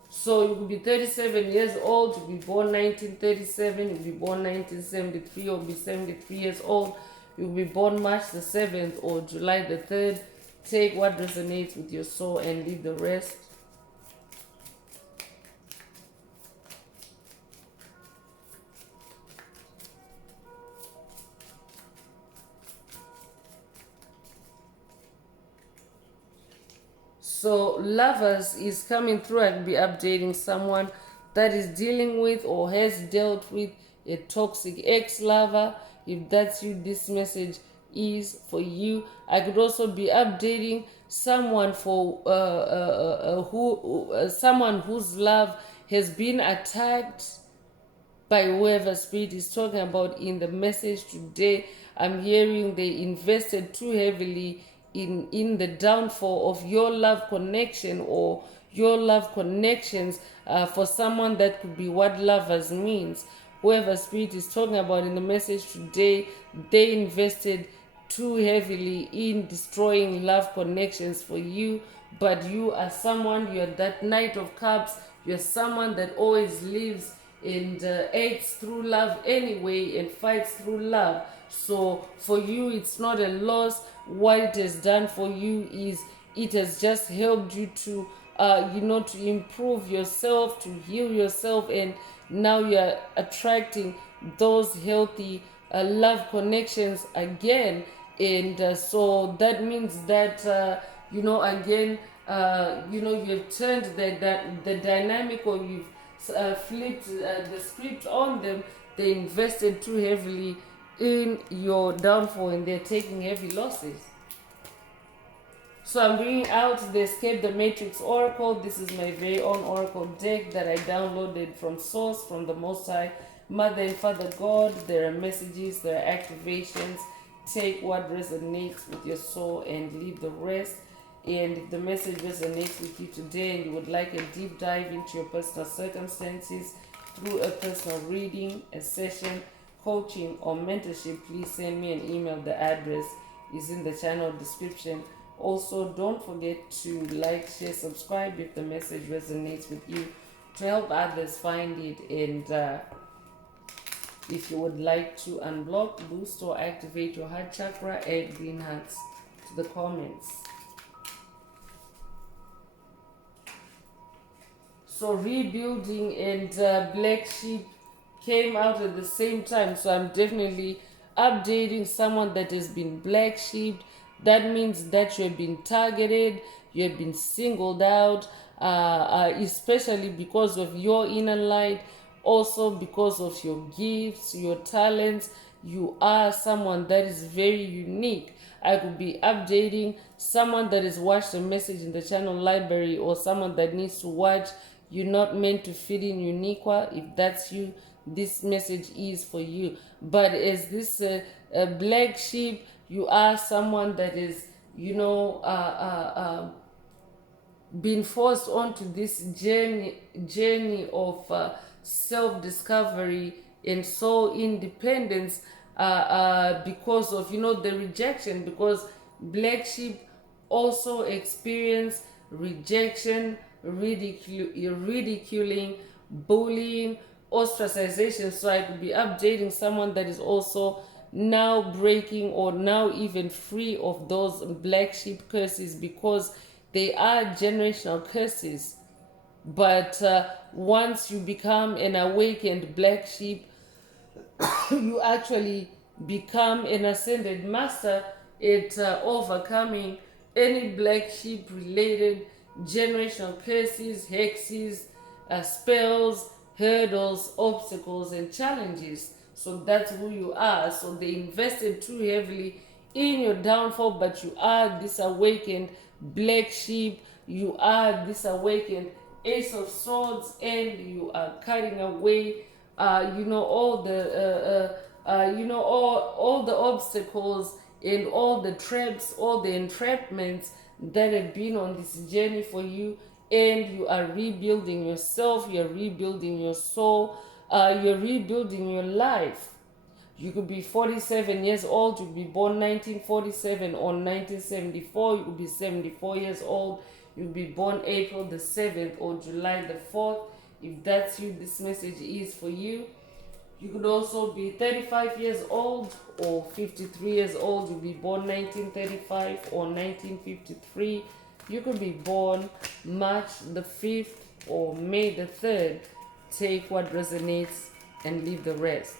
So you could be 37 years old, you be born 1937, you be born 1973, or be 73 years old, you be born March the 7th or July the 3rd. Take what resonates with your soul and leave the rest. So lovers is coming through and be updating someone that is dealing with or has dealt with a toxic ex-lover. If that's you, this message is for you. I could also be updating someone for someone whose love has been attacked by whoever spirit is talking about in the message today. I'm hearing they invested too heavily in the downfall of your love connection or your love connections, for someone that could be what lovers means. Whoever spirit is talking about in the message today, they invested too heavily in destroying love connections for you. But you are someone, you're that Knight of Cups, you're someone that always lives and acts through love anyway and fights through love. So for you, it's not a loss. What it has done for you is it has just helped you to to improve yourself, to heal yourself, and now you're attracting those healthy love connections again. And so that means that again, you've turned the dynamic, or you've flipped the script on them. They invested too heavily in your downfall and they're taking heavy losses. So I'm bringing out the Escape the Matrix Oracle. This is my very own Oracle deck that I downloaded from Source, from the Most High, Mother and Father God. There are messages, there are activations. Take what resonates with your soul and leave the rest. And if the message resonates with you today and you would like a deep dive into your personal circumstances through a personal reading, a session, coaching, or mentorship, please send me an email. The address is in the channel description. Also, don't forget to like, share, subscribe if the message resonates with you, to help others find it. And if you would like to unblock, boost, or activate your heart chakra, add green hearts to the comments. So rebuilding and black sheep came out at the same time. So I'm definitely updating someone that has been black sheeped. That means that you have been targeted, you have been singled out, especially because of your inner light, also because of your gifts, your talents. You are someone that is very unique. I could be updating someone that has watched a message in the channel library, or someone that needs to watch You're Not Meant to Fit in Uniqua. If that's you, this message is for you. But as this black sheep, you are someone that is, been forced onto this journey of self-discovery and soul independence, because of the rejection, because black sheep also experience rejection, ridiculing, bullying, ostracization. So I could be updating someone that is also now breaking, or now even free of those black sheep curses, because they are generational curses. But once you become an awakened black sheep, you actually become an ascended master at overcoming any black sheep related generational curses, hexes, spells, hurdles, obstacles, and challenges. So that's who you are. So they invested too heavily in your downfall, but you are this awakened black sheep. You are this awakened Ace of Swords, and you are cutting away, all the, all the obstacles and all the traps, all the entrapments that have been on this journey for you. And you are rebuilding yourself, you're rebuilding your soul, you're rebuilding your life. You could be 47 years old. You could be born 1947 or 1974. You could be 74 years old. You could be born April the 7th or July the 4th. If that's you, this message is for you. You could also be 35 years old or 53 years old. You'll be born 1935 or 1953. You could be born March the 5th or May the 3rd. Take what resonates and leave the rest.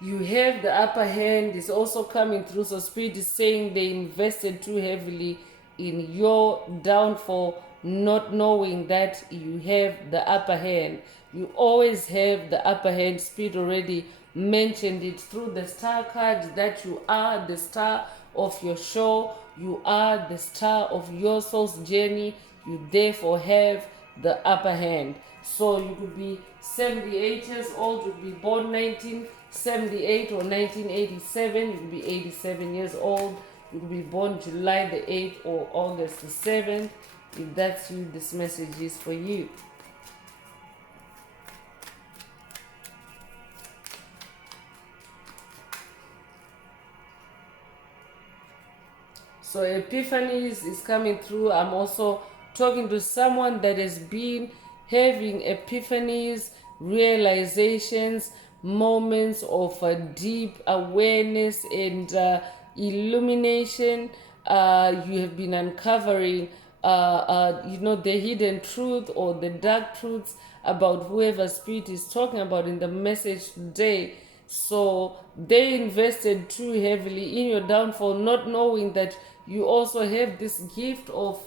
You have the upper hand. It's also coming through. So Spirit is saying they invested too heavily in your downfall, not knowing that you have the upper hand. You always have the upper hand. Spirit already mentioned it through the star card that you are the star of your show. You are the star of your soul's journey. You therefore have the upper hand. So you could be 78 years old. You could be born 1978 or 1987. You could be 87 years old. You could be born July the 8th or August the 7th. If that's you, this message is for you. So epiphanies is coming through. I'm also talking to someone that has been having epiphanies, realizations, moments of a deep awareness and illumination. You have been uncovering the hidden truth or the dark truths about whoever Spirit is talking about in the message today. So they invested too heavily in your downfall, not knowing that you also have this gift of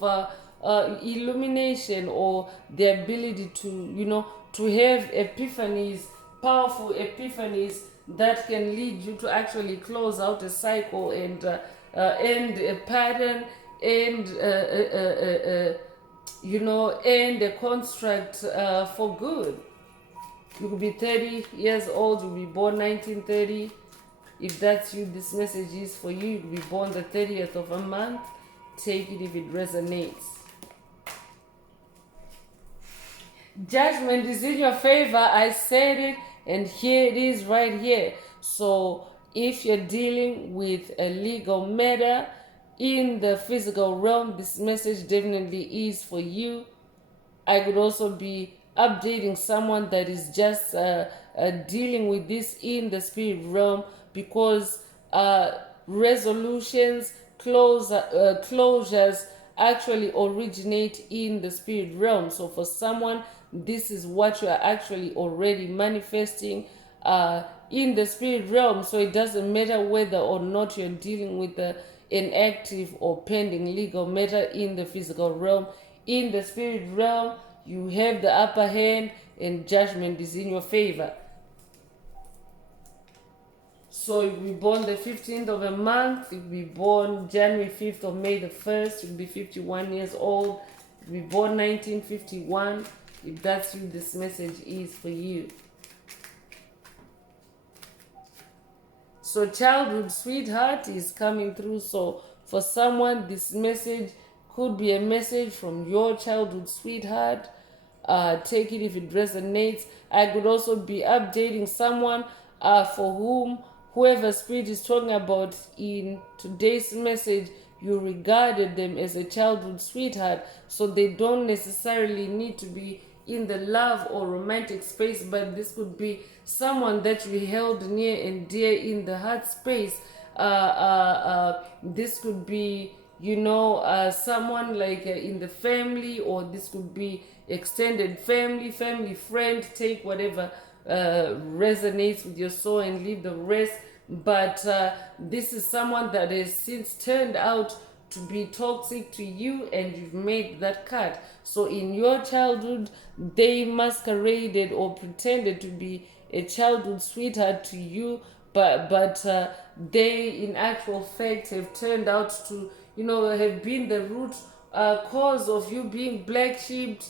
illumination or the ability to have epiphanies, powerful epiphanies that can lead you to actually close out a cycle and end a pattern, end end a construct for good. You could be 30 years old. You'll be born 1930. If that's you, this message is for you. You'll be born the 30th of a month. Take it if it resonates. Judgment is in your favor. I said it, and here it is right here. So if you're dealing with a legal matter in the physical realm, this message definitely is for you. I could also be updating someone that is just dealing with this in the spirit realm, because resolutions, closures actually originate in the spirit realm. So for someone, this is what you are actually already manifesting in the spirit realm. So it doesn't matter whether or not you're dealing with an active or pending legal matter in the physical realm. In the spirit realm, you have the upper hand and judgment is in your favor. So you'll be born the 15th of a month. You'll be born January 5th or May the 1st. You'll be 51 years old. You'll be born 1951. If that's you, this message is for you. So childhood sweetheart is coming through. So for someone, this message could be a message from your childhood sweetheart. Take it if it resonates. I could also be updating someone for whom whoever Spirit is talking about in today's message, you regarded them as a childhood sweetheart. So they don't necessarily need to be in the love or romantic space, but this could be someone that you held near and dear in the heart space. This could be someone like in the family, or this could be extended family friend. Take whatever resonates with your soul and leave the rest. But this is someone that has since turned out to be toxic to you, and you've made that cut. So in your childhood, they masqueraded or pretended to be a childhood sweetheart to you, but they in actual fact have turned out to have been the root cause of you being black sheep.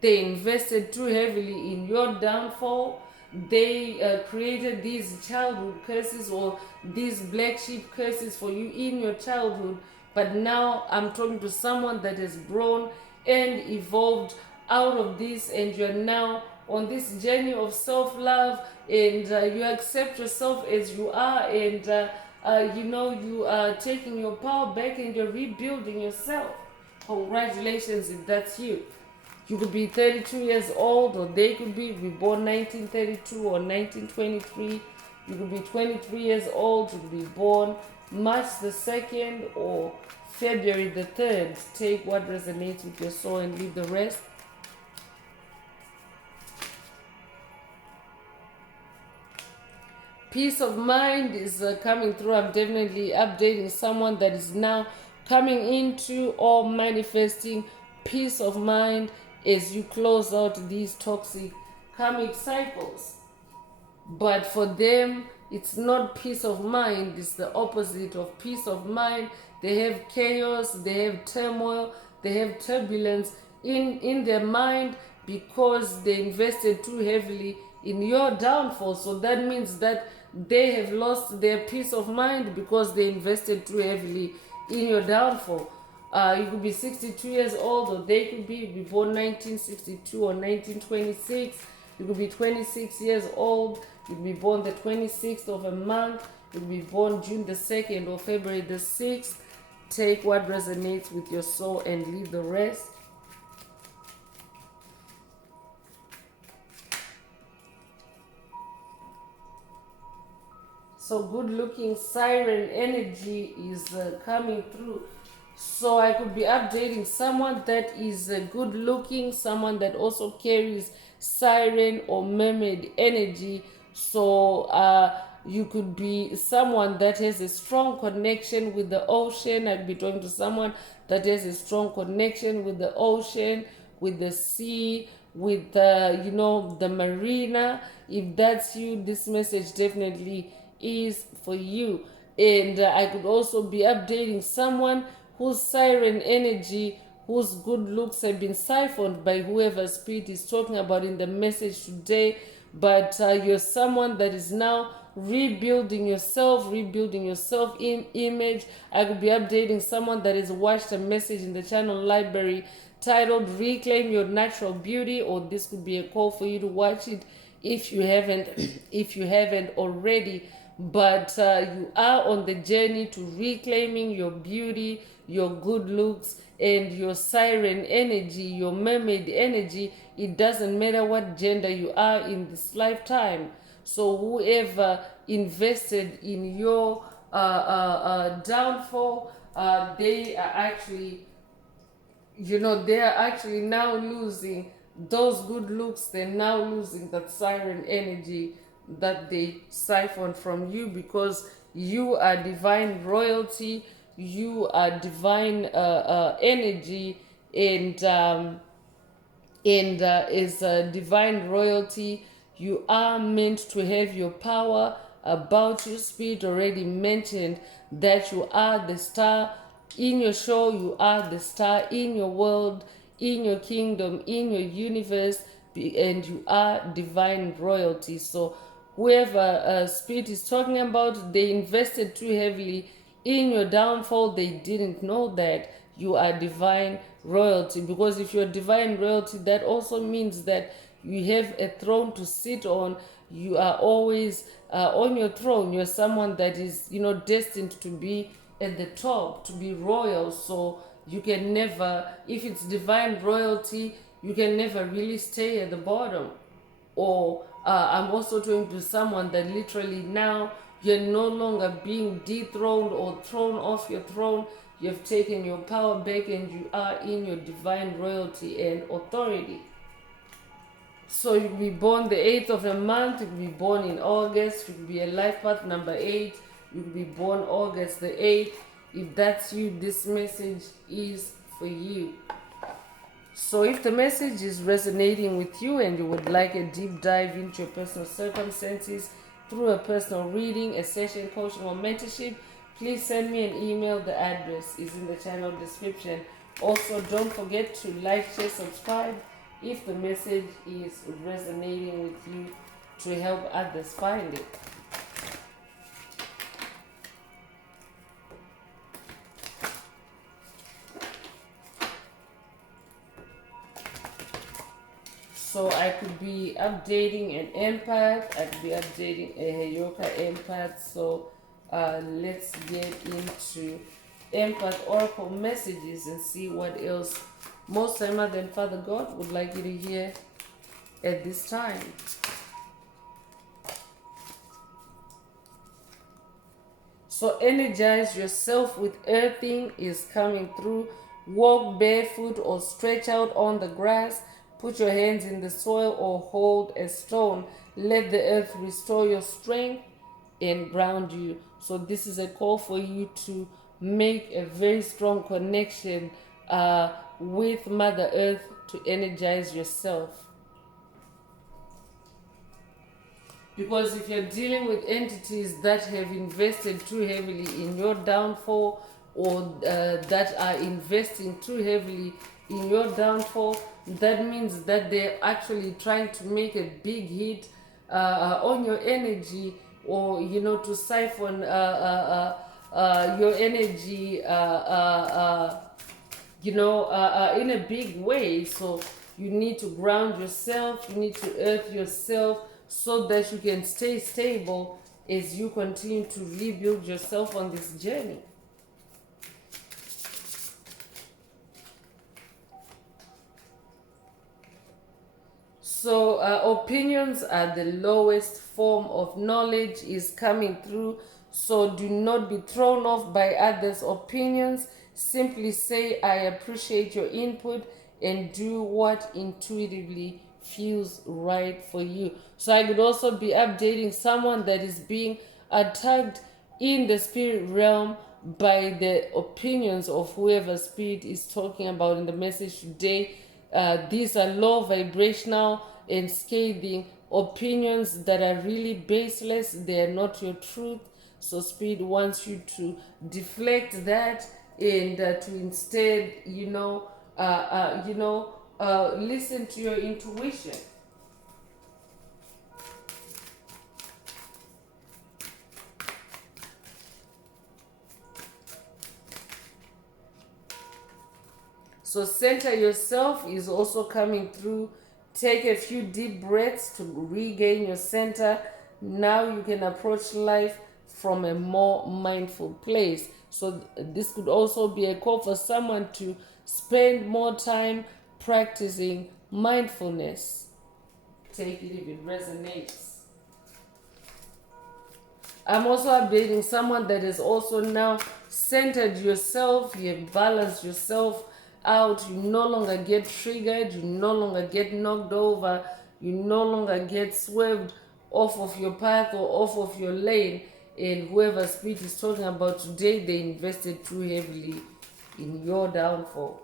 They invested too heavily in your downfall. They created these childhood curses or these black sheep curses for you in your childhood. But now I'm talking to someone that has grown and evolved out of this, and you're now on this journey of self-love and you accept yourself as you are, and you are taking your power back and you're rebuilding yourself. Congratulations if that's you. You could be 32 years old, or they could be born 1932 or 1923. You could be 23 years old. You could be born March the 2nd or February the 3rd. Take what resonates with your soul and leave the rest. Peace of mind is coming through. I'm definitely updating someone that is now coming into or manifesting peace of mind as you close out these toxic karmic cycles. But for them, it's not peace of mind, it's the opposite of peace of mind. They have chaos, they have turmoil, they have turbulence in their mind because they invested too heavily in your downfall. So that means that they have lost their peace of mind because they invested too heavily in your downfall. You could be 62 years old, or they could be born 1962 or 1926. You could be 26 years old. You could be born the 26th of a month. You could be born June the 2nd or February the 6th. Take what resonates with your soul and leave the rest. So good looking siren energy is coming through. So I could be updating someone that is good looking, someone that also carries siren or mermaid energy. So you could be someone that has a strong connection with the ocean. I'd be talking to someone that has a strong connection with the ocean, with the sea, with the marina. If that's you, this message definitely is for you. And I could also be updating someone whose siren energy, whose good looks have been siphoned by whoever spirit is talking about in the message today. But you're someone that is now rebuilding yourself in image. I could be updating someone that has watched a message in the channel library titled Reclaim Your Natural Beauty, or this could be a call for you to watch it if you haven't already. But you are on the journey to reclaiming your beauty, your good looks, and your siren energy, your mermaid energy. It doesn't matter what gender you are in this lifetime. So whoever invested in your downfall, they are actually now losing those good looks. They're now losing that siren energy that they siphoned from you, because you are divine royalty, you are divine energy, and as divine royalty, you are meant to have your power about you. Spirit already mentioned that you are the star in your show, you are the star in your world, in your kingdom, in your universe, and you are divine royalty. So whoever spirit is talking about, they invested too heavily in your downfall. They didn't know that you are divine royalty, because if you're divine royalty, that also means that you have a throne to sit on. You are always on your throne. You're someone that is destined to be at the top, to be royal. So you can never, if it's divine royalty, you can never really stay at the bottom. Or I'm also talking to someone that literally now you're no longer being dethroned or thrown off your throne. You've taken your power back and you are in your divine royalty and authority. So you could be born the 8th of a month, you could be born in August, you could be a life path number 8, you could be born August the 8th. If that's you, this message is for you. So if the message is resonating with you and you would like a deep dive into your personal circumstances through a personal reading, a session, coaching, or mentorship, please send me an email. The address is in the channel description. Also, don't forget to like, share, subscribe if the message is resonating with you, to help others find it. So I could be updating an empath, I could be updating a Heyoka empath. So let's get into empath oracle messages and see what else Most High Mother and Father God would like you to hear at this time. So energize yourself with earthing is coming through. Walk barefoot or stretch out on the grass. Put your hands in the soil or hold a stone. Let the earth restore your strength and ground you. So this is a call for you to make a very strong connection with Mother Earth to energize yourself. Because if you're dealing with entities that have invested too heavily in your downfall, or that are investing too heavily in your downfall, that means that they're actually trying to make a big hit on your energy, or to siphon your energy in a big way. So you need to ground yourself, you need to earth yourself, so that you can stay stable as you continue to rebuild yourself on this journey. So opinions are the lowest form of knowledge is coming through. So do not be thrown off by others' opinions. Simply say, I appreciate your input, and do what intuitively feels right for you. So I could also be updating someone that is being attacked in the spirit realm by the opinions of whoever spirit is talking about in the message today. These are low vibrational and scathing opinions that are really baseless. They are not your truth. So spirit wants you to deflect that and to instead, listen to your intuition. So center yourself is also coming through. Take a few deep breaths to regain your center. Now you can approach life from a more mindful place. So this could also be a call for someone to spend more time practicing mindfulness. Take it if it resonates. I'm also updating someone that is also now centered yourself, you have balanced yourself out, you no longer get triggered, you no longer get knocked over, you no longer get swerved off of your path or off of your lane. And whoever spirit is talking about today, they invested too heavily in your downfall.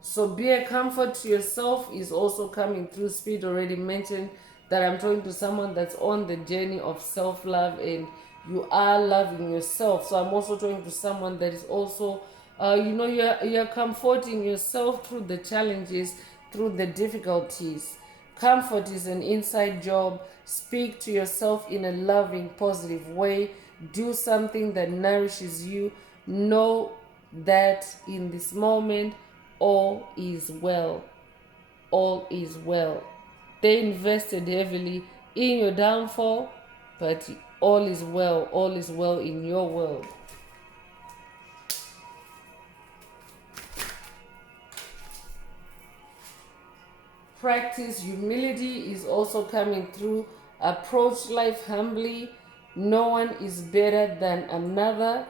So be a comfort to yourself is also coming through. Spirit already mentioned that I'm talking to someone that's on the journey of self-love, and you are loving yourself. So I'm also talking to someone that is also, you're comforting yourself through the challenges, through the difficulties. Comfort is an inside job. Speak to yourself in a loving, positive way. Do something that nourishes you. Know that in this moment, all is well. All is well. They invested heavily in your downfall, but all is well. All is well in your world. Practice humility is also coming through. Approach life humbly. No one is better than another.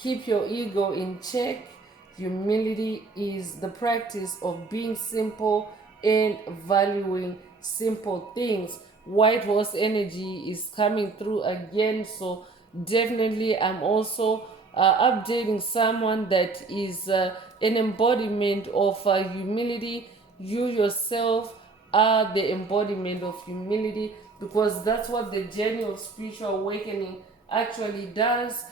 Keep your ego in check. Humility is the practice of being simple and valuing simple things. White horse energy is coming through again. So definitely I'm also updating someone that is an embodiment of humility. You yourself are the embodiment of humility, because that's what the journey of spiritual awakening actually does.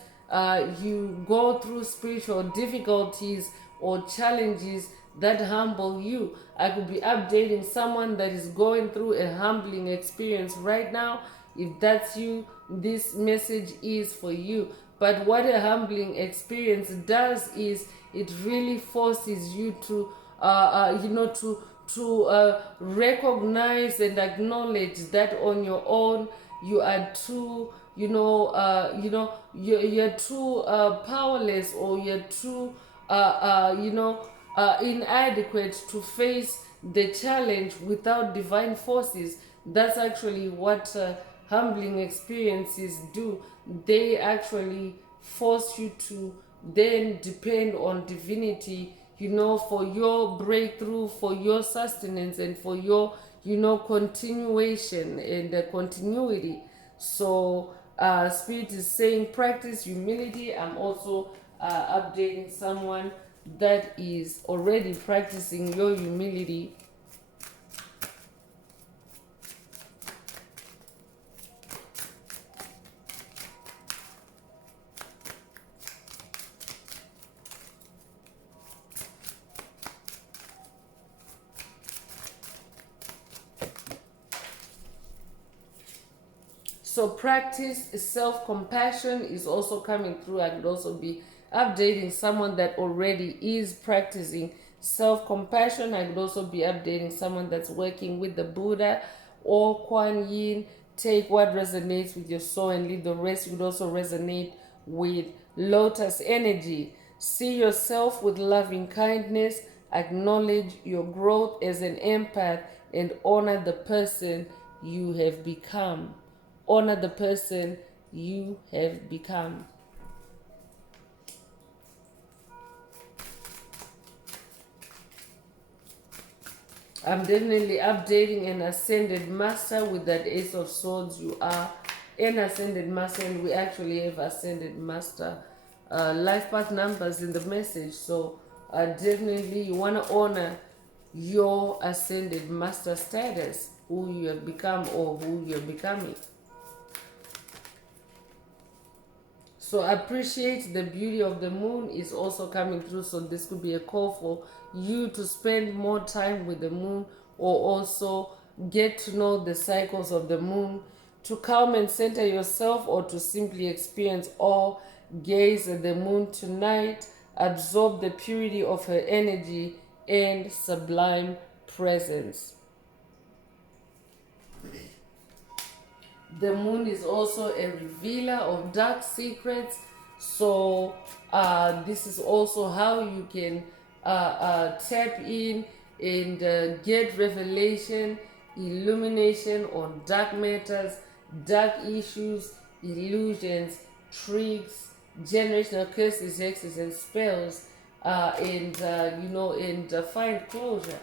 You go through spiritual difficulties or challenges that humble you. I could be updating someone that is going through a humbling experience right now. If that's you, this message is for you. But what a humbling experience does is it really forces you to recognize and acknowledge that on your own you are too, you're too powerless, or you're too inadequate to face the challenge without divine forces. That's actually what humbling experiences do. They actually force you to then depend on divinity, for your breakthrough, for your sustenance, and for your, continuation and continuity. So, Spirit is saying practice humility. I'm also updating someone that is already practicing your humility. So practice self-compassion is also coming through. I could also be updating someone that already is practicing self-compassion. I could also be updating someone that's working with the Buddha or Kuan Yin. Take what resonates with your soul and leave the rest. You could also resonate with lotus energy. See yourself with loving kindness. Acknowledge your growth as an empath and honor the person you have become. Honor the person you have become. I'm definitely updating an ascended master with that Ace of Swords. You are an ascended master, and we actually have ascended master life path numbers in the message. So definitely you want to honor your ascended master status, who you have become or who you're becoming. So appreciate the beauty of the moon is also coming through. So this could be a call for you to spend more time with the moon, or also get to know the cycles of the moon, to calm and center yourself, or to simply experience awe. Gaze at the moon tonight, absorb the purity of her energy and sublime presence. The moon is also a revealer of dark secrets. So this is also how you can tap in and get revelation, illumination on dark matters, dark issues, illusions, tricks, generational curses, hexes, and spells, and find closure.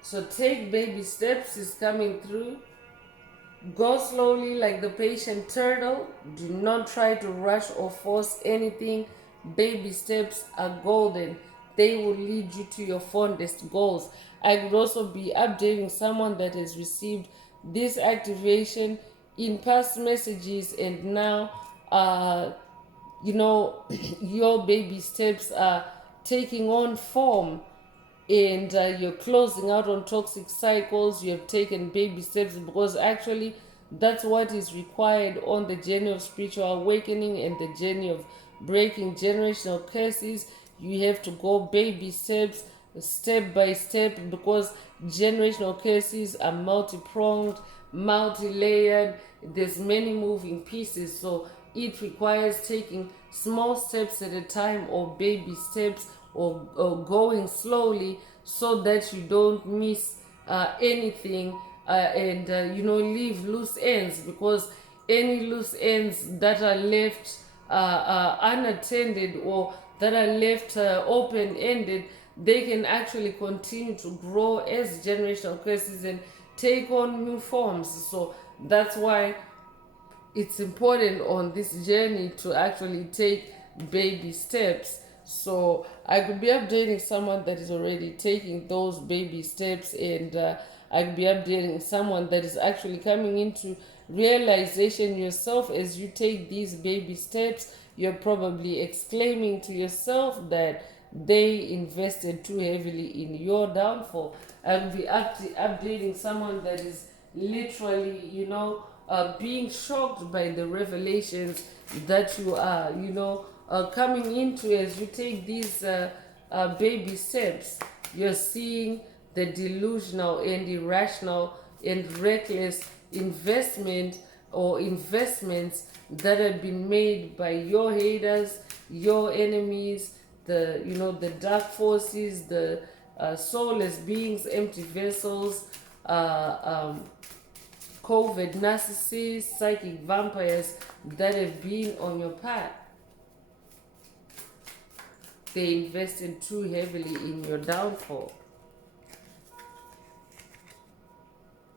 So take baby steps is coming through. Go slowly like the patient turtle. Do not try to rush or force anything. Baby steps are golden. They will lead you to your fondest goals. I could also be updating someone that has received this activation in past messages, and now your baby steps are taking on form, and you're closing out on toxic cycles. You have taken baby steps, because actually that's what is required on the journey of spiritual awakening and the journey of breaking generational curses. You have to go baby steps, step by step, because generational curses are multi-pronged, multi-layered. There's many moving pieces, so it requires taking small steps at a time, or baby steps, or going slowly, so that you don't miss anything, and leave loose ends, because any loose ends that are left unattended, or that are left open-ended, they can actually continue to grow as generational curses and take on new forms. So that's why it's important on this journey to actually take baby steps. So I could be updating someone that is already taking those baby steps, and I could be updating someone that is actually coming into realization yourself as you take these baby steps. You're probably exclaiming to yourself that they invested too heavily in your downfall. I'll be updating someone that is literally, being shocked by the revelations that you are, coming into as you take these baby steps. You're seeing the delusional and irrational and reckless investment or investments that have been made by your haters, your enemies, the dark forces, the soulless beings, empty vessels, covert narcissists, psychic vampires that have been on your path. They invested too heavily in your downfall.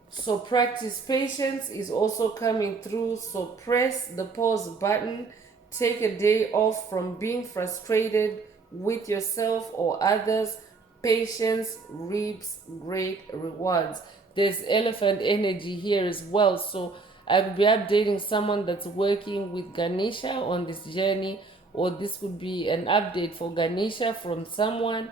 So practice patience is also coming through. So press the pause button. Take a day off from being frustrated with yourself or others. Patience reaps great rewards. There's elephant energy here as well. So I will be updating someone that's working with Ganesha on this journey, or this could be an update for Ganesha from someone,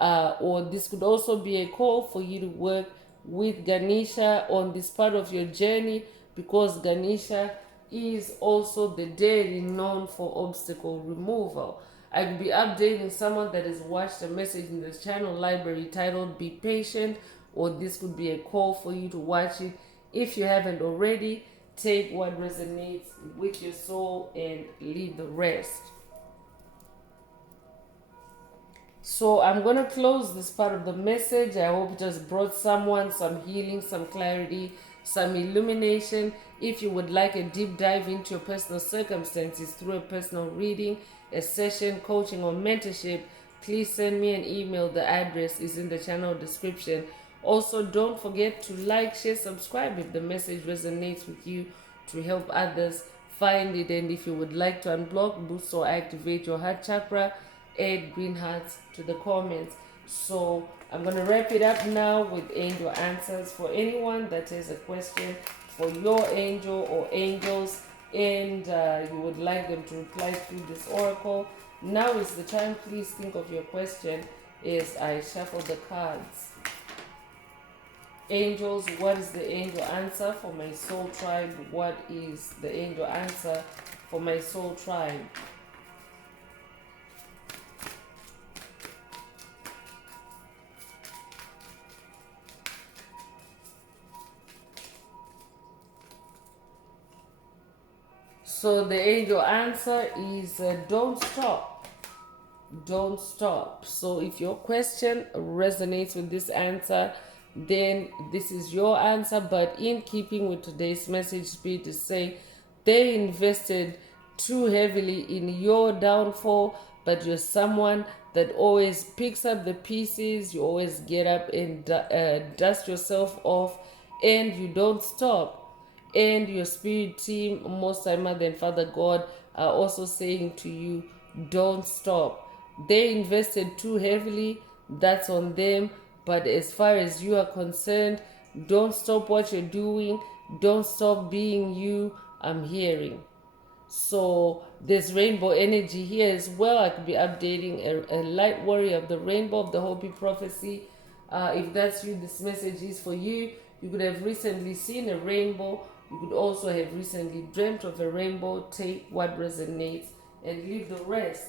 or this could also be a call for you to work with Ganesha on this part of your journey, because Ganesha is also the deity known for obstacle removal. I will be updating someone that has watched a message in this channel library titled Be Patient, or this could be a call for you to watch it. If you haven't already, take what resonates with your soul and leave the rest. So I'm going to close this part of the message. I hope it just brought someone some healing, some clarity, some illumination. If you would like a deep dive into your personal circumstances through a personal reading, a session, coaching, or mentorship, please send me an email. The address is in the channel description. Also, don't forget to like, share, subscribe if the message resonates with you, to help others find it. And if you would like to unblock, boost, or activate your heart chakra, add green hearts to the comments. So I'm going to wrap it up now with angel answers. For anyone that has a question for your angel or angels, and you would like them to reply through this oracle, now is the time. Please think of your question as I shuffle the cards. Angels, what is the angel answer for my soul tribe? What is the angel answer for my soul tribe? So the angel answer is don't stop. Don't stop. So if your question resonates with this answer, then this is your answer. But in keeping with today's message, Spirit is saying they invested too heavily in your downfall, but you're someone that always picks up the pieces. You always get up and dust yourself off, and you don't stop. And your spirit team, Most High Mother and Father God, are also saying to you, don't stop. They invested too heavily. That's on them. But as far as you are concerned, don't stop what you're doing. Don't stop being you. I'm hearing. So there's rainbow energy here as well. I could be updating a light warrior of the rainbow of the Hopi prophecy. If that's you, this message is for you. You could have recently seen a rainbow. You could also have recently dreamt of a rainbow. Take what resonates and leave the rest.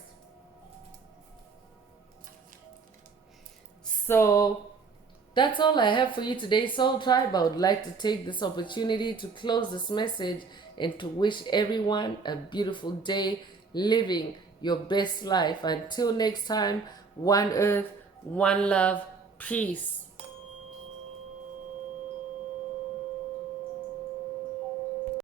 So that's all I have for you today, Soul Tribe. I would like to take this opportunity to close this message and to wish everyone a beautiful day, living your best life. Until next time, one earth, one love, peace.